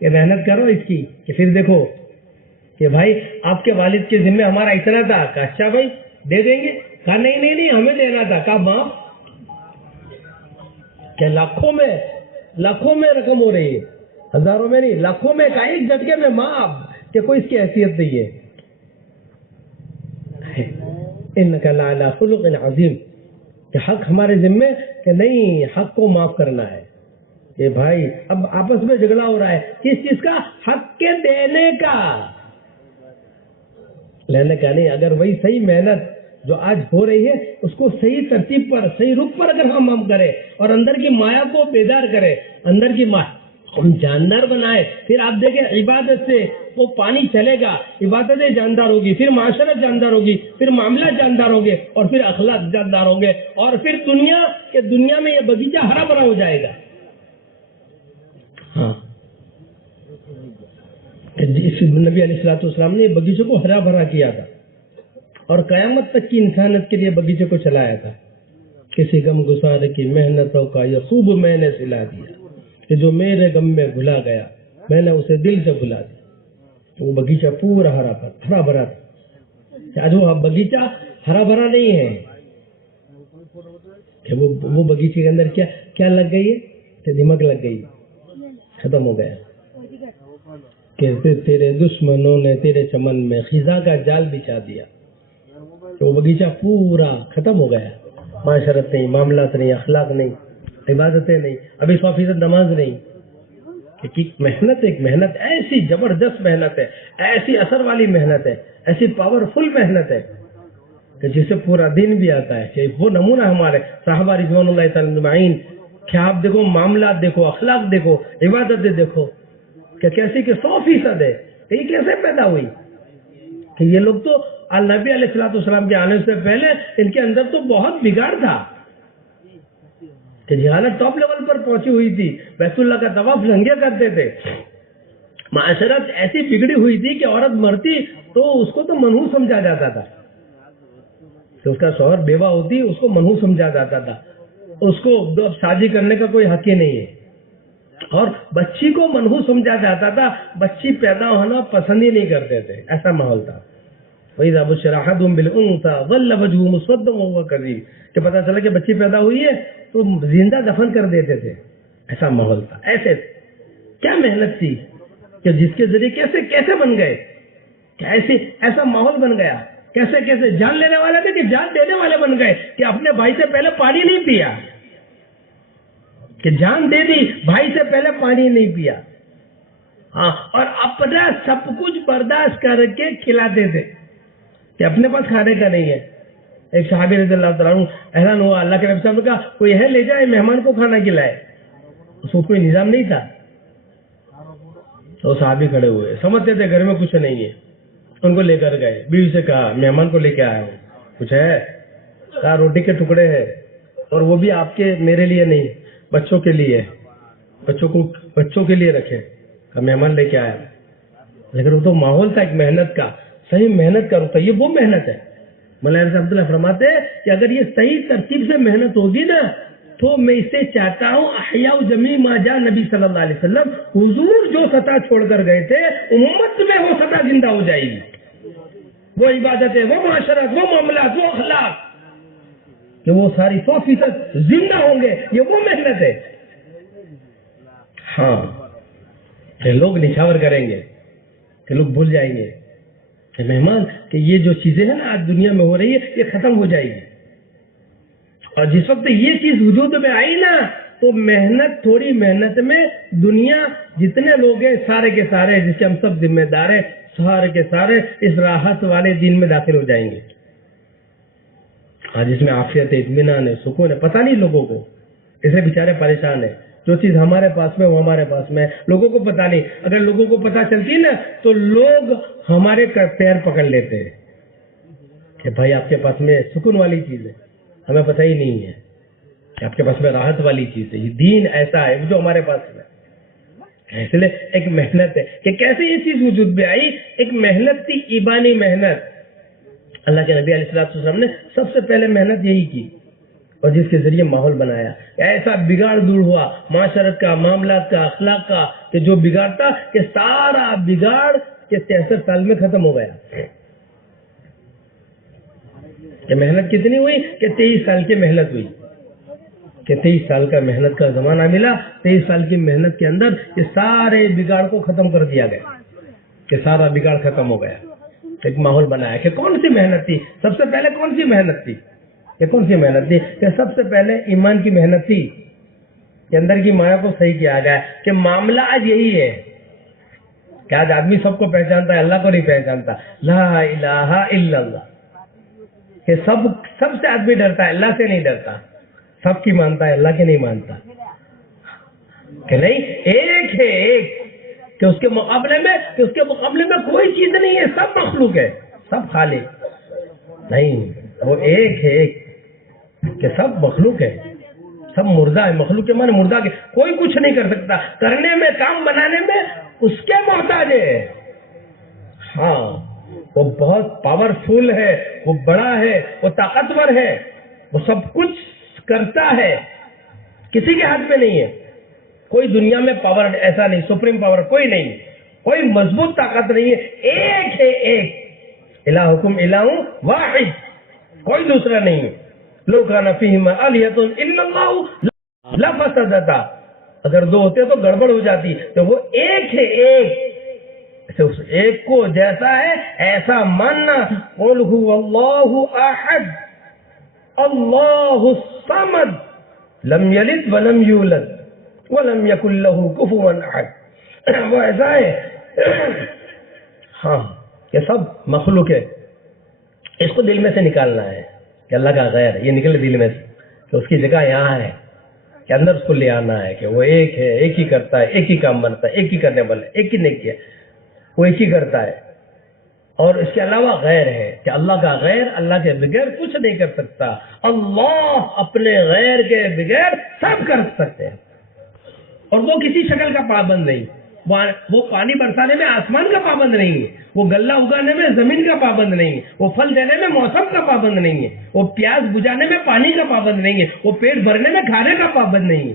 کہ محنت کرو اس کی. کہ پھر دیکھو کہ بھائی آپ کے والد کے ذمہ ہمارا اتنا تھا, کہ اچھا بھائی دے دیں گے, کہا نہیں ہمیں دینا تھا. کہا معاف, کہ لاکھوں میں رقم ہو رہی ہے, ہزاروں میں نہیں, لاکھوں میں, کا ایک جھٹکے میں معاف, کہ کوئی اس کی حیثیت نہیں ہے. انک لعلی خلق عظیم, کہ حق ہمارے ذمے, کہ نہیں حق کو معاف کرنا ہے. کہ بھائی اب آپس میں جھگڑا ہو رہا ہے کس چیز کا, حق کے دینے کا. لینے کا نہیں. اگر وہی صحیح محنت جو آج ہو رہی ہے اس کو صحیح ترتیب پر, صحیح رخ پر اگر ہم کریں اور اندر کی مایا کو بیدار کریں, اندر کی مایا ہم جاندار بنائے, پھر آپ دیکھیں عبادت سے وہ پانی چلے گا, عبادتیں جاندار ہوگی, پھر معاشرت جاندار ہوگی, پھر معاملات جاندار ہوں گے, اور پھر اخلاق جاندار ہوں گے, اور پھر دنیا میں یہ باغیچہ ہرا بھرا ہو جائے گا. ہاں نبی علیہ الصلوۃ والسلام نے یہ باغیچے کو ہرا بھرا کیا تھا, اور قیامت تک کی انسانیت کے لیے باغیچے کو چلایا تھا. کسی غم گسار کی محنتوں کا یہ خوب میں نے سلا دیا, کہ جو میرے غم میں بھلا گیا میں نے اسے دل سے بھلا دیا. وہ باغیچہ پورا ہرا بھرا تھا. آج وہ باغیچہ ہرا بھرا نہیں ہے, کہ وہ باغیچے کے اندر کیا لگ گئی ہے, کہ دمک لگ گئی, ختم ہو گیا. کہ تیرے دشمنوں نے تیرے چمن میں خزاں کا جال بچھا دیا. تو وہ باغیچہ پورا ختم ہو گیا. معاشرت نہیں, معاملات نہیں, اخلاق نہیں, عبادتیں نہیں, ابھی 100% نماز نہیں. کہ ایک محنت ایسی زبردست محنت ہے, ایسی اثر والی محنت ہے, ایسی پاورفل محنت ہے کہ جسے پورا دن بھی آتا ہے. کہ وہ نمونہ ہمارے صحابہ رضوان اللہ تعالی اجمعین, کہ آپ دیکھو معاملات دیکھو, اخلاق دیکھو, عبادتیں دیکھو, کہ کیسی کہ 100% ہے. یہ کیسے پیدا ہوئی؟ کہ یہ لوگ تو نبی علیہ الصلوۃ والسلام کے آنے سے پہلے ان کے اندر تو بہت بگاڑ تھا, کہ جہالت ٹاپ لیول پر پہنچی ہوئی تھی. بیت اللہ کا طواف لنگے کرتے تھے. معاشرت ایسی بگڑی ہوئی تھی کہ عورت مرتی تو اس کو تو منحوس سمجھا جاتا تھا, کہ اس کا شوہر بیوہ ہوتی اس کو منحوس سمجھا جاتا تھا, اس کو شادی کرنے کا کوئی حق ہی نہیں ہے. اور بچی کو منحوس سمجھا جاتا تھا, بچی پیدا ہونا پسند ہی نہیں کرتے تھے, ایسا ماحول تھا. وَإِذَا بُشِّرَ أَحَدُهُم بِالْأُنثَىٰ ظَلَّ وَجْهُهُ مُسْوَدًّا وَهُوَ كَظِيمٌ کہ پتہ چلا کہ بچی پیدا ہوئی ہے تو زندہ دفن کر دیتے تھے. ایسا ماحول تھا. ایسے کیا محنت تھی کہ جس کے ذریعے کیسے کیسے بن گئے, ایسا ماحول بن گیا, کیسے جان لینے والے تھے کہ جان دینے والے بن گئے, کہ اپنے بھائی سے پہلے پانی نہیں پیا, کہ جان دے دی, بھائی سے پہلے پانی نہیں پیا. ہاں, اور اپنا سب کچھ برداشت کر کے کھلاتے تھے کہ اپنے پاس کھانے کا نہیں ہے. ایک صحابی رضی اللہ تعالیٰ عنہ حیران ہوا, اللہ کے نبی صاحب نے کہا کوئی ہے لے جائے مہمان کو کھانا کھلائے. اس کو کوئی نظام نہیں تھا. تو صحابی کھڑے ہوئے, سمجھتے تھے گھر میں کچھ نہیں ہے, ان کو لے کر گئے. بیوی سے کہا مہمان کو لے کے آیا ہوں, کچھ ہے؟ کہا روٹی کے ٹکڑے ہیں, اور وہ بھی آپ کے میرے لیے نہیں, بچوں کے لیے, بچوں کے لیے رکھے. مہمان لے کے آیا. لیکن وہ تو ماحول تھا ایک محنت کا, صحیح محنت کا ہوتا. یہ وہ محنت ہے. مولانا صاحب عبداللہ فرماتے ہیں کہ اگر یہ صحیح ترتیب سے محنت ہوگی نا تو میں اسے چاہتا ہوں احیاء جمیع ما جاء نبی صلی اللہ علیہ وسلم, حضور جو سطح چھوڑ کر گئے تھے امت میں وہ سطح زندہ ہو جائے گی. وہ عبادتیں, وہ معاشرت, وہ معاملات, وہ اخلاق, کہ وہ ساری 100% زندہ ہوں گے. یہ وہ محنت ہے. ہاں, کہ لوگ نچھاور کریں گے, کہ لوگ بھول جائیں گے کہ مہمان کہ یہ جو چیزیں ہیں نا آج دنیا میں ہو رہی ہے یہ ختم ہو جائے گی. اور جس وقت یہ چیز وجود میں آئی نا تو محنت, تھوڑی محنت میں دنیا جتنے لوگ ہیں سارے کے سارے, جس کے ہم سب ذمہ دار ہیں, سارے کے سارے اس راحت والے دین میں داخل ہو جائیں گے. جس میں عافیت ہے, اطمینان ہے, سکون ہے. پتہ نہیں لوگوں کو, اسے بیچارے پریشان ہیں. جو چیز ہمارے پاس میں وہ ہمارے پاس میں, لوگوں کو پتہ نہیں. اگر لوگوں کو پتہ چلتی نا تو لوگ ہمارے پیر پکڑ لیتے ہیں کہ بھائی آپ کے پاس میں سکون والی چیز ہے, ہمیں پتہ ہی نہیں ہے کہ آپ کے پاس میں راحت والی چیز ہے. یہ دین ایسا ہے جو ہمارے پاس میں. اس لیے ایک محنت ہے کہ کیسے یہ چیز وجود میں آئی. ایک محنت تھی, ایمانی محنت. اللہ کے نبی علیہ الصلوۃ والسلام نے سب سے پہلے محنت یہی کی, اور جس کے ذریعے ماحول بنایا. ایسا بگاڑ دور ہوا معاشرت کا, معاملات کا, اخلاق کا, کہ جو بگاڑتا کہ سارا بگاڑ کہ 63 سال میں ختم ہو گیا. کہ محنت کتنی ہوئی کہ 23 سال کی محنت ہوئی, کہ 23 سال کا محنت کا زمانہ ملا. 23 سال کی محنت کے اندر یہ سارے بگاڑ کو ختم کر دیا گیا, کہ سارا بگاڑ ختم ہو گیا. ایک ماحول بنایا. کہ کون سی محنت تھی سب سے پہلے, کون سی محنت تھی, کہ کون سی محنت تھی؟ کہ سب سے پہلے ایمان کی محنت تھی, کہ اندر کی مایا کو صحیح کیا گیا. کہ معاملہ آج یہی ہے کہ آج آدمی سب کو پہچانتا ہے, اللہ کو نہیں پہچانتا. لا الہ الا اللہ, کہ سب سے آدمی ڈرتا ہے, اللہ سے نہیں ڈرتا. سب کی مانتا ہے, اللہ کے نہیں مانتا. کہ نہیں, ایک ہے ایک, کہ اس کے مقابلے میں کوئی چیز نہیں ہے, سب مخلوق ہے, سب خالق نہیں. وہ ایک ہے ایک, کہ سب مخلوق ہے, سب مردہ ہے. مخلوق کے معنی مردہ کے, کوئی کچھ نہیں کر سکتا. کرنے میں, کام بنانے میں اس کے محتاج ہے. ہاں, وہ بہت پاورفل ہے, وہ بڑا ہے, وہ طاقتور ہے, وہ سب کچھ کرتا ہے, کسی کے ہاتھ میں نہیں ہے. کوئی دنیا میں پاور ایسا نہیں, سپریم پاور کوئی نہیں, کوئی مضبوط طاقت نہیں ہے. ایک ہے ایک, الہکم الہ واحد, کوئی دوسرا نہیں ہے. لو کان فیہما آلہۃ الا اللہ لفسدتا, اگر دو ہوتے تو گڑبڑ ہو جاتی. تو وہ ایک ہے ایک, اس ایک کو جیسا ہے ایسا ماننا. قل هو اللہ احد اللہ الصمد لم یلد ولم یولد ولم یکن له کفوا احد. وہ ایسا ہے ہاں کہ سب مخلوق ہے. اس کو دل میں سے نکالنا ہے کہ اللہ کا غیر, یہ نکلے دل میں سے, کہ اس کی جگہ یہاں ہے, کہ اندر اس کو لے آنا ہے کہ وہ ایک ہے, ایک ہی کرتا ہے, ایک ہی کام بنتا ہے, ایک ہی کرنے والا ہے, ایک ہی نہیں کیا, وہ ایک ہی کرتا ہے. اور اس کے علاوہ غیر ہے, کہ اللہ کا غیر, اللہ کے بغیر کچھ نہیں کر سکتا. اللہ اپنے غیر کے بغیر سب کر سکتے ہیں, اور وہ کسی شکل کا پابند نہیں. وہ پانی برسانے میں آسمان کا پابند نہیں ہے, وہ غلہ اگانے میں زمین کا پابند نہیں ہے, وہ پھل دینے میں موسم کا پابند نہیں ہے, وہ پیاس بجھانے میں پانی کا پابند نہیں ہے, وہ پیٹ بھرنے میں کھانے کا پابند نہیں ہے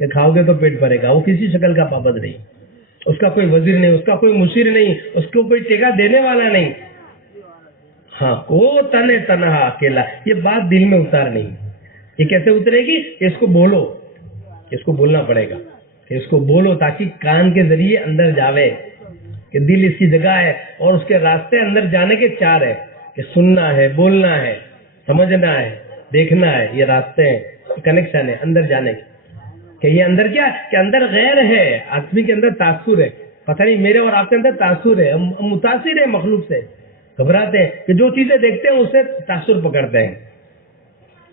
کہ کھاؤ گے تو پیٹ بھرے گا. وہ کسی شکل کا پابند نہیں, اس کا کوئی وزیر نہیں, اس کا کوئی مشیر نہیں, اس کو کوئی ٹیکا دینے والا نہیں. ہاں وہ تنے تنہا اکیلا، یہ بات دل میں اتارنی. یہ کیسے اترے گی؟ کہ اس کو بولو، اس کو بولنا پڑے گا، کہ اس کو بولو تاکہ کان کے ذریعے اندر جاوے کہ دل اس کی جگہ ہے. اور اس کے راستے اندر جانے کے 4 ہے کہ سننا ہے، بولنا ہے، سمجھنا ہے، دیکھنا ہے. یہ راستے ہیں، کنیکشن ہے اندر جانے کے. کہ یہ اندر کیا کہ اندر غیر ہے، آدمی کے اندر تاثر ہے. پتہ نہیں میرے اور آپ کے اندر تاثر ہے، ہم متاثر ہیں مخلوق سے، گھبراتے ہیں کہ جو چیزیں دیکھتے ہیں اس سے تاثر پکڑتے ہیں.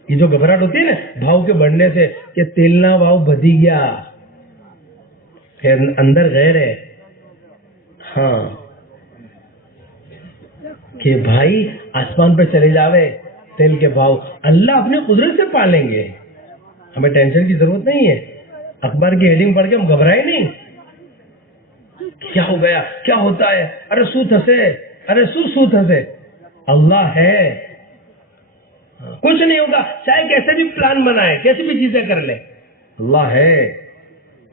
یہ جو گھبراہٹ ہوتی ہے نا بھاؤ کے بڑھنے سے کہ تیلنا بھاؤ بدھی گیا، پھر اندر غیر ہے. ہاں کہ بھائی آسمان پہ چلے جاوے تیل کے بھاؤ، اللہ اپنی قدرت سے پالیں گے، ہمیں ٹینشن کی ضرورت نہیں ہے. اخبار کی ہیڈنگ پڑھ کے ہم گھبرائے نہیں، کیا ہو گیا، کیا ہوتا ہے، ارے سوت ہنسے، ارے سوت ہنسے. اللہ ہے، کچھ نہیں ہوگا، چاہے کیسے بھی پلان بنائے، کیسی بھی چیزیں کر لے، اللہ ہے،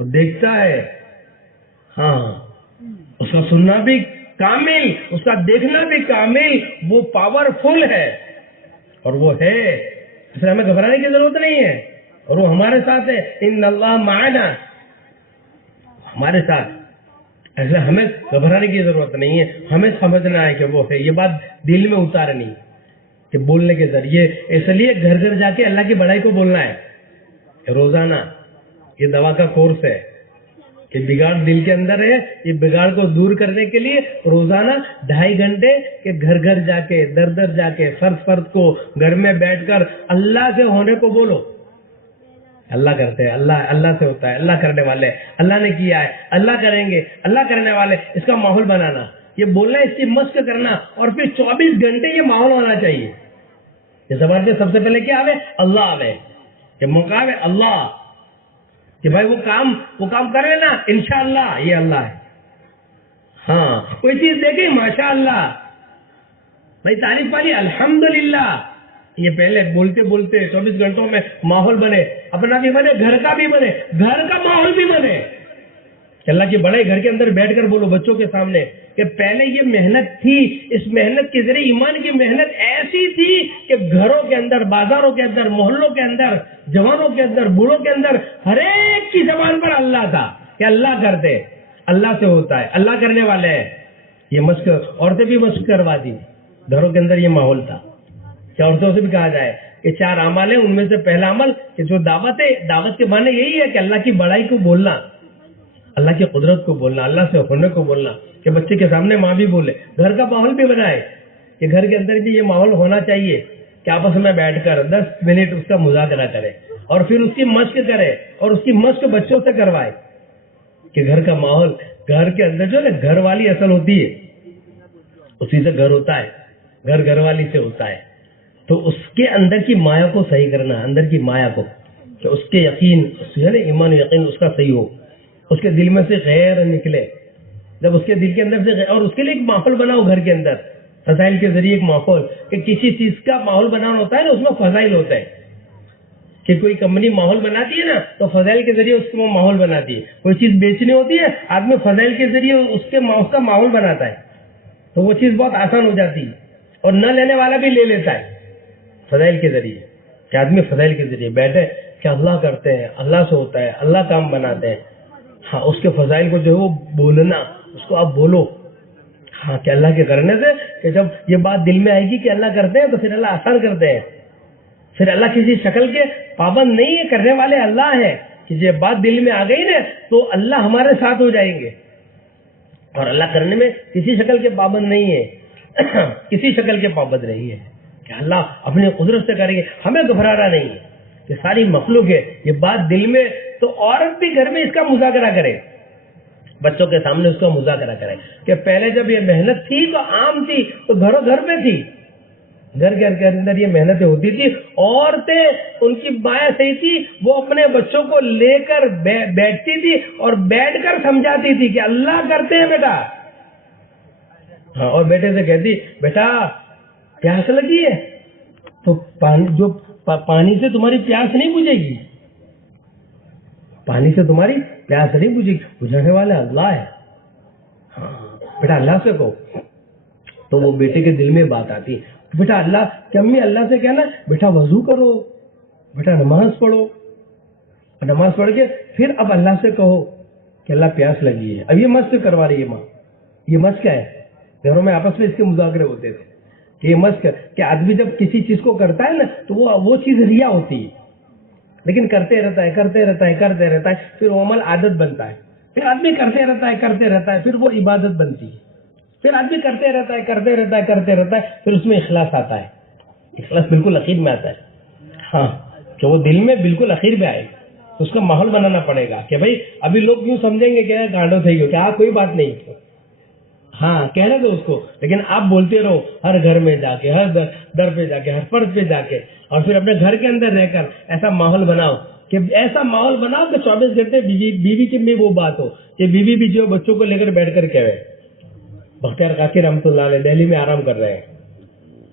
وہ دیکھتا ہے. ہاں اس کا سننا بھی کامل، اس کا دیکھنا بھی کامل، وہ پاورفل ہے اور وہ ہے، اس لیے ہمیں گھبرانے کی ضرورت نہیں ہے. اور وہ ہمارے ساتھ ہے، ان اللہ معنا، ہمارے ساتھ. ایسے ہمیں گھبرانے کی ضرورت نہیں ہے، ہمیں سمجھنا ہے کہ وہ ہے. یہ بات دل میں اتارنی کہ بولنے کے ذریعے. اس لیے گھر گھر جا کے اللہ کی بڑائی کو بولنا ہے روزانہ. یہ دوا کا کورس ہے کہ بگاڑ دل کے اندر ہے، یہ بگاڑ کو دور کرنے کے لیے روزانہ 2.5 گھنٹے کہ گھر گھر جا کے، در در جا کے، فرد کو گھر میں بیٹھ کر اللہ سے ہونے کو بولو. اللہ کرتے ہیں، اللہ سے ہوتا ہے، اللہ کرنے والے، اللہ نے کیا ہے، اللہ کریں گے، اللہ کرنے والے. اس کا ماحول بنانا، یہ بولنا، اس کی مشق کرنا، اور پھر 24 گھنٹے یہ ماحول ہونا چاہیے. یہ زبان پہ سب سے پہلے کیا آوے؟ اللہ آوے، کہ موقع آوے اللہ، کہ بھائی وہ کام کر لینا انشاءاللہ، یہ اللہ ہے. ہاں کوئی چیز دیکھی ماشاء اللہ، بھائی تعریف والی الحمدللہ. یہ پہلے بولتے بولتے 24 گھنٹوں میں ماحول بنے، اپنا بھی بنے، گھر کا بھی بنے، گھر کا ماحول بھی بنے. اللہ کی بڑائی گھر کے اندر بیٹھ کر بولو بچوں کے سامنے کہ پہلے یہ محنت تھی، اس محنت کے ذریعے ایمان کی محنت ایسی تھی کہ گھروں کے اندر، بازاروں کے اندر، محلوں کے اندر، جوانوں کے اندر، بوڑھوں کے اندر، ہر ایک کی زبان پر اللہ تھا کہ اللہ کرتے، اللہ سے ہوتا ہے، اللہ کرنے والے ہیں. یہ مشق عورتیں بھی مشق کروا دی، گھروں کے اندر یہ ماحول تھا. کیا عورتوں سے بھی کہا جائے کہ 4 اعمال ہیں، ان میں سے پہلا عمل کہ جو دعوت ہے، دعوت کے معنی یہی ہے کہ اللہ کی بڑائی کو بولنا، اللہ کی قدرت کو بولنا، اللہ سے ہونے کو بولنا. کہ بچے کے سامنے ماں بھی بولے، گھر کا ماحول بھی بنائے کہ گھر کے اندر بھی یہ ماحول ہونا چاہیے کہ آپس میں بیٹھ کر 10 منٹ اس کا مذاکرہ کرے اور پھر اس کی مشق کرے، اور اس کی مشق بچوں سے کروائے. کہ گھر کا ماحول، گھر کے اندر جو ہے گھر والی اصل ہوتی ہے، اسی سے گھر ہوتا ہے، گھر والی سے ہوتا ہے. تو اس کے اندر کی مایا کو صحیح کرنا، اندر کی مایا کو، کہ اس کے یقین، ایمان یقین اس کا صحیح ہو، اس کے دل میں سے غیر نکلے. جب اس کے دل کے اندر سے، اور اس کے لیے ایک ماحول بناؤ گھر کے اندر، فضائل کے ذریعے ایک ماحول. کہ کسی چیز کا ماحول بنانا ہوتا ہے نا، اس میں فضائل ہوتا ہے. کہ کوئی کمپنی ماحول بناتی ہے نا تو فضائل کے ذریعے اس کو ماحول بناتی ہے. کوئی چیز بیچنی ہوتی ہے، آدمی فضائل کے ذریعے اس کا ماحول بناتا ہے، تو وہ چیز بہت آسان ہو جاتی ہے، اور نہ لینے والا بھی لے لیتا ہے فضائل کے ذریعے. کہ آدمی فضائل کے ذریعے بیٹھے کہ اللہ کرتے ہیں، اللہ سے ہوتا ہے، اللہ کام بناتے ہیں. ہاں اس کے فضائل کو جو ہے وہ بولنا، اس کو آپ بولو. ہاں کہ اللہ کے کرنے سے، کہ جب یہ بات دل میں آئے گی کہ اللہ کرتے ہیں تو پھر اللہ آسان کرتے ہیں. پھر اللہ کسی شکل کے پابند نہیں ہے، کرنے والے اللہ ہیں. کہ یہ بات دل میں آ گئی نا تو اللہ ہمارے ساتھ ہو جائیں گے. اور اللہ کرنے میں کسی شکل کے پابند نہیں ہے کسی شکل کے پابند نہیں ہے، کہ اللہ اپنی قدرت سے کریں گے. ہمیں گھبرانا نہیں ہے کہ ساری مخلوق ہے، یہ بات دل میں. تو عورت بھی گھر میں اس کا مذاکرہ کرے، بچوں کے سامنے اس کا مذاکرہ کرے. کہ پہلے جب یہ محنت تھی تو عام تھی، تو گھروں گھر میں تھی، گھر کے اندر یہ محنتیں ہوتی تھی. عورتیں، ان کی مایا صحیح تھی، وہ اپنے بچوں کو لے کر بیٹھتی تھی اور بیٹھ کر سمجھاتی تھی کہ اللہ کرتے ہیں بیٹا. ہاں اور بیٹے سے کہتی بیٹا پیاس لگی ہے تو پانی سے تمہاری پیاس نہیں بجھے گی، پانی سے تمہاری پیاس نہیں بجھے گی، بجھانے والا اللہ ہے. ہاں بیٹا اللہ سے کہو. تو وہ بیٹے کے دل میں بات آتی، بیٹا اللہ کہ امی اللہ سے کہنا بیٹا وضو کرو, بیٹا نماز پڑھو, نماز پڑھ کے پھر اب اللہ سے کہو کہ اللہ پیاس لگی ہے. اب یہ مشق کروا رہی ہے ماں. یہ مشق کیا ہے؟ گھروں میں آپس میں اس کے مذاکرے ہوتے تھے کہ یہ مشق کہ آدمی جب کسی چیز کو کرتا ہے نا تو وہ چیز ریا ہوتی ہے, لیکن کرتے رہتا ہے کرتے رہتا ہے کرتے رہتا ہے, پھر وہ عمل عادت بنتا ہے, پھر آدمی کرتے رہتا ہے کرتے رہتا ہے, پھر وہ عبادت بنتی ہے, پھر آدمی کرتے رہتا ہے کرتے رہتا ہے کرتے رہتا ہے, پھر اس میں اخلاص آتا ہے. اخلاص بالکل اخیر میں آتا ہے. ہاں کہ وہ دل میں بالکل اخیر میں آئے گا. اس کا ماحول بنانا پڑے گا کہ بھائی ابھی لوگ یوں سمجھیں گے کہ گانڈو تھے گی, کیا کوئی بات نہیں, ہاں کہنے دو اس کو, لیکن آپ بولتے رہو ہر گھر میں جا کے, ہر در پہ جا کے, ہر فرد پہ جا کے, اور پھر اپنے گھر کے اندر رہ کر ایسا ماحول بناؤ کہ ایسا ماحول بناؤ کہ 24 گھنٹے بیوی کی بھی وہ بات ہو کہ بیوی بھی جو بچوں کو لے کر بیٹھ کر کہے. بختیار کاکی رحمۃ اللہ علیہ دہلی میں آرام کر رہے ہیں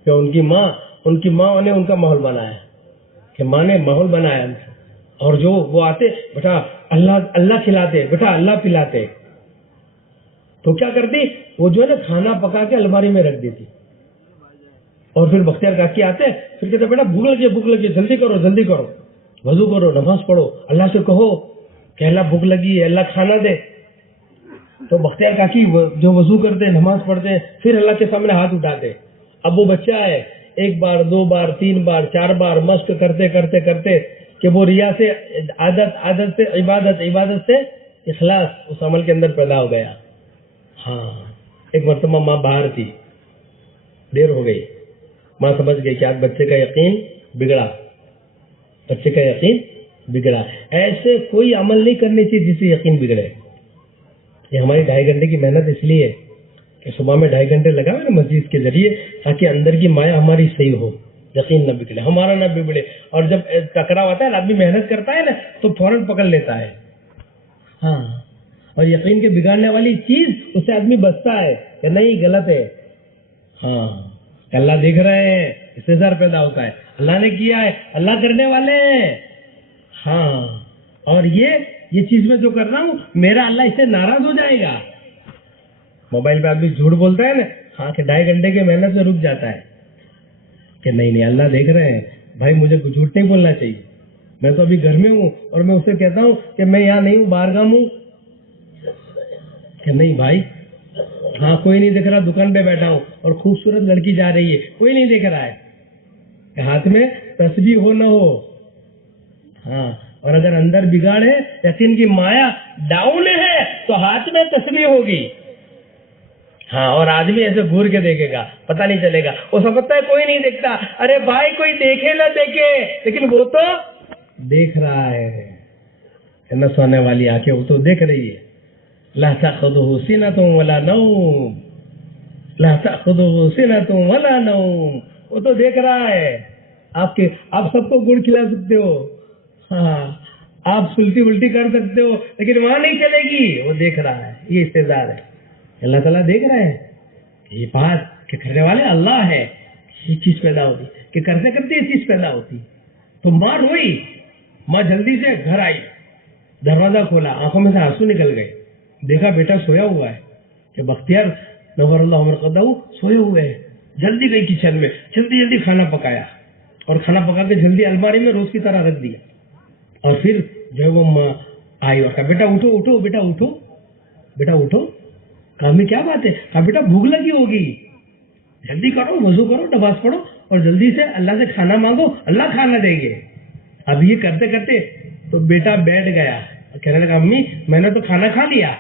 کہ ان کی ماں نے ان کا ماحول بنایا, کہ ماں نے ماحول بنایا, اور جو وہ آتے بیٹا اللہ کھلاتے, بیٹا اللہ پلاتے, تو کیا کرتی وہ جو ہے نا کھانا پکا کے الماری میں رکھ دیتی, اور پھر بختیار کاکی آتے پھر کہتے بیٹا بھوک لگی جلدی کرو, وضو کرو, نماز پڑھو, اللہ سے کہو کہ اللہ بھوک لگی ہے, اللہ کھانا دے. تو بختیار کاکی جو وضو کرتے نماز پڑھتے پھر اللہ کے سامنے ہاتھ اٹھاتے. اب وہ بچہ ہے 1 بار 2 بار 3 بار 4 بار مشق کرتے کرتے کرتے کہ وہ ریا سے عادت سے عبادت سے اخلاص اس عمل کے اندر پیدا ہو گیا. ہاں ایک مرتبہ ماں باہر تھی, دیر ہو گئی, ماں سمجھ گئی کہ آج بچے کا یقین بگڑا. ایسے کوئی عمل نہیں کرنی چاہیے جس سے یقین بگڑے. یہ ہماری 2.5 گھنٹے کی محنت اس لیے کہ صبح میں 2.5 گھنٹے لگا نا مسجد کے ذریعے, تاکہ اندر کی مایا ہماری صحیح ہو, یقین نہ بگڑے, ہمارا نہ بگڑے. اور جب ٹکراؤ آتا ہے آدمی محنت کرتا ہے نا تو فوراً پکڑ لیتا ہے. ہاں اور یقین کے بگاڑنے والی چیز اس سے آدمی بچتا ہے کہ نہیں غلط ہے. ہاں اللہ دیکھ رہے ہیں, استحضار پیدا ہوتا ہے, اللہ نے کیا ہے, اللہ کرنے والے ہیں. ہاں اور یہ چیز میں جو کر رہا ہوں میرا اللہ اس سے ناراض ہو جائے گا. موبائل پہ آدمی جھوٹ بولتا ہے نا, ہاں کہ 2.5 گھنٹے کی محنت سے رک جاتا ہے کہ نہیں اللہ دیکھ رہے ہیں, بھائی مجھے جھوٹ نہیں بولنا چاہیے, میں تو ابھی گھر میں ہوں اور میں اسے کہتا ہوں کہ میں یہاں نہیں ہوں, باہرگاہ ہوں, کہ نہیں بھائی ہاں کوئی نہیں دیکھ رہا, دکان پہ بیٹھا ہوں اور خوبصورت لڑکی جا رہی ہے, کوئی نہیں دیکھ رہا ہے, کہ ہاتھ میں تسبیح ہو نہ ہو. ہاں اور اگر اندر بگاڑ ہے, یقین کی مایا ڈاؤن ہے, تو ہاتھ میں تسبیح ہوگی. ہاں اور آدمی ایسے گھور کے دیکھے گا, پتہ نہیں چلے گا, وہ سمجھتا ہے کوئی نہیں دیکھتا. ارے بھائی کوئی دیکھے نہ دیکھے لیکن وہ تو دیکھ رہا ہے, نہ سونے والی آنکھیں وہ تو دیکھ رہی ہے. لا تأخذه سنة ولا نوم, لا تأخذه سنة ولا نوم, وہ تو دیکھ رہا ہے. آپ سب کو گڑ کھلا سکتے ہو, ہاں آپ الٹی کر سکتے ہو, لیکن وہاں نہیں چلے گی, وہ دیکھ رہا ہے. یہ استعداد ہے, اللہ تعالیٰ دیکھ رہے ہیں. یہ بات کہ کرنے والے اللہ ہے, یہ چیز پیدا ہوتی کہ کرتے کرتے یہ چیز پیدا ہوتی. تو ماں روئی, ماں جلدی سے گھر آئی, دروازہ کھولا, آنکھوں میں سے آنسو نکل گئے, دیکھا بیٹا سویا ہوا ہے, کہ بختیار نور اللہ عمر قدہ سوئے ہوئے ہیں. جلدی گئی کچن میں, جلدی کھانا پکایا, اور کھانا پکا کے جلدی الماری میں روز کی طرح رکھ دیا. اور پھر جب وہ ماں آئی اور کہا بیٹا اٹھو بیٹا اٹھو. کہا میں کیا بات ہے؟ کہا بیٹا بھوک لگی ہوگی, جلدی کرو, وضو کرو, نماز پڑھو, اور جلدی سے اللہ سے کھانا مانگو, اللہ کھانا دیں گے. اب یہ کرتے کرتے تو بیٹا بیٹھ گیا, کہنے لگا امی میں نے تو کھانا کھا لیا.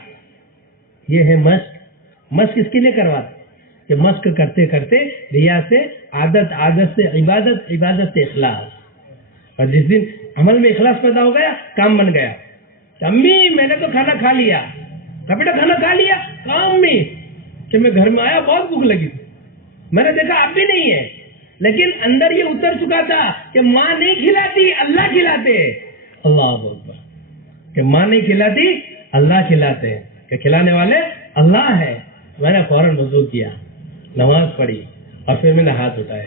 یہ ہے مشق اس کے لیے کرواتے کہ مشق کرتے کرتے ریا سے عادت سے عبادت سے اخلاص. اور جس دن عمل میں اخلاص پیدا ہو گیا, کام بن گیا. امی میں نے تو کھانا کھا لیا. کہا بیٹا کھانا کھا لیا؟ کہا امی کہ میں گھر میں آیا بہت بھوک لگی تھی, میں نے دیکھا اب بھی نہیں ہے, لیکن اندر یہ اتر چکا تھا کہ ماں نہیں کھلاتی اللہ کھلاتے. اللہ اکبر, کہ ماں نہیں کھلاتی اللہ کھلاتے, کہ کھلانے والے اللہ ہے. میں نے فوراً وضو کیا, نماز پڑھی, اور پھر میں نے ہاتھ اٹھائے